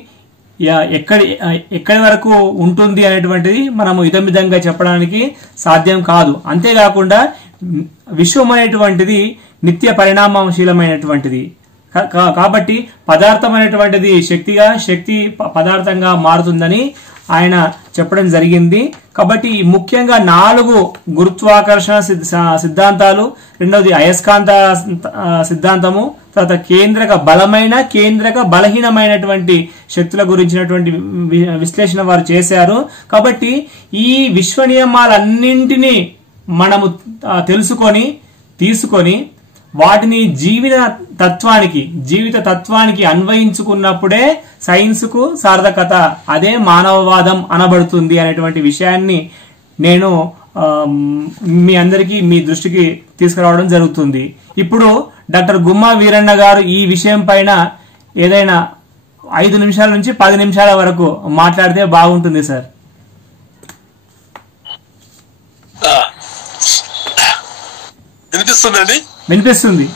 ఎక్కడి వరకు ఉంటుంది అనేటువంటిది మనము ఇదమిదంగా చెప్పడానికి సాధ్యం కాదు. అంతేకాకుండా విశ్వం అనేటువంటిది నిత్య పరిణామశీలమైనటువంటిది. కాబట్టి పదార్థం అనేటువంటిది శక్తిగా, శక్తి పదార్థంగా మారుతుందని ఆయన చెప్పడం జరిగింది. కాబట్టి ముఖ్యంగా 4 గురుత్వాకర్షణ సిద్ధాంతాలు, రెండవది అయస్కాంత సిద్ధాంతము, తర్వాత కేంద్రక బలహీనమైనటువంటి శక్తుల గురించినటువంటి విశ్లేషణ వారు చేశారు. కాబట్టి ఈ విశ్వ నియమాలన్నింటినీ మనము తీసుకొని వాటిని జీవిత తత్వానికి అన్వయించుకున్నప్పుడే సైన్స్ కు సార్థకత, అదే మానవవాదం అనబడుతుంది అనేటువంటి విషయాన్ని నేను మీ అందరికీ మీ దృష్టికి తీసుకురావడం జరుగుతుంది. ఇప్పుడు డాక్టర్ గుమ్మా వీరన్న గారు ఈ విషయం పైన ఏదైనా 5 నిమిషాల నుంచి 10 నిమిషాల వరకు మాట్లాడితే బాగుంటుంది సార్. వినిపిస్తుంది.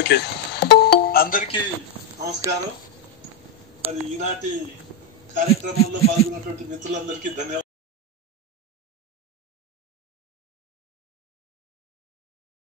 ఓకే, అందరికీ నమస్కారం. మరి ఈనాటి కార్యక్రమంలో పాల్గొన్నటువంటి మిత్రులందరికీ ధన్యవాదాలు.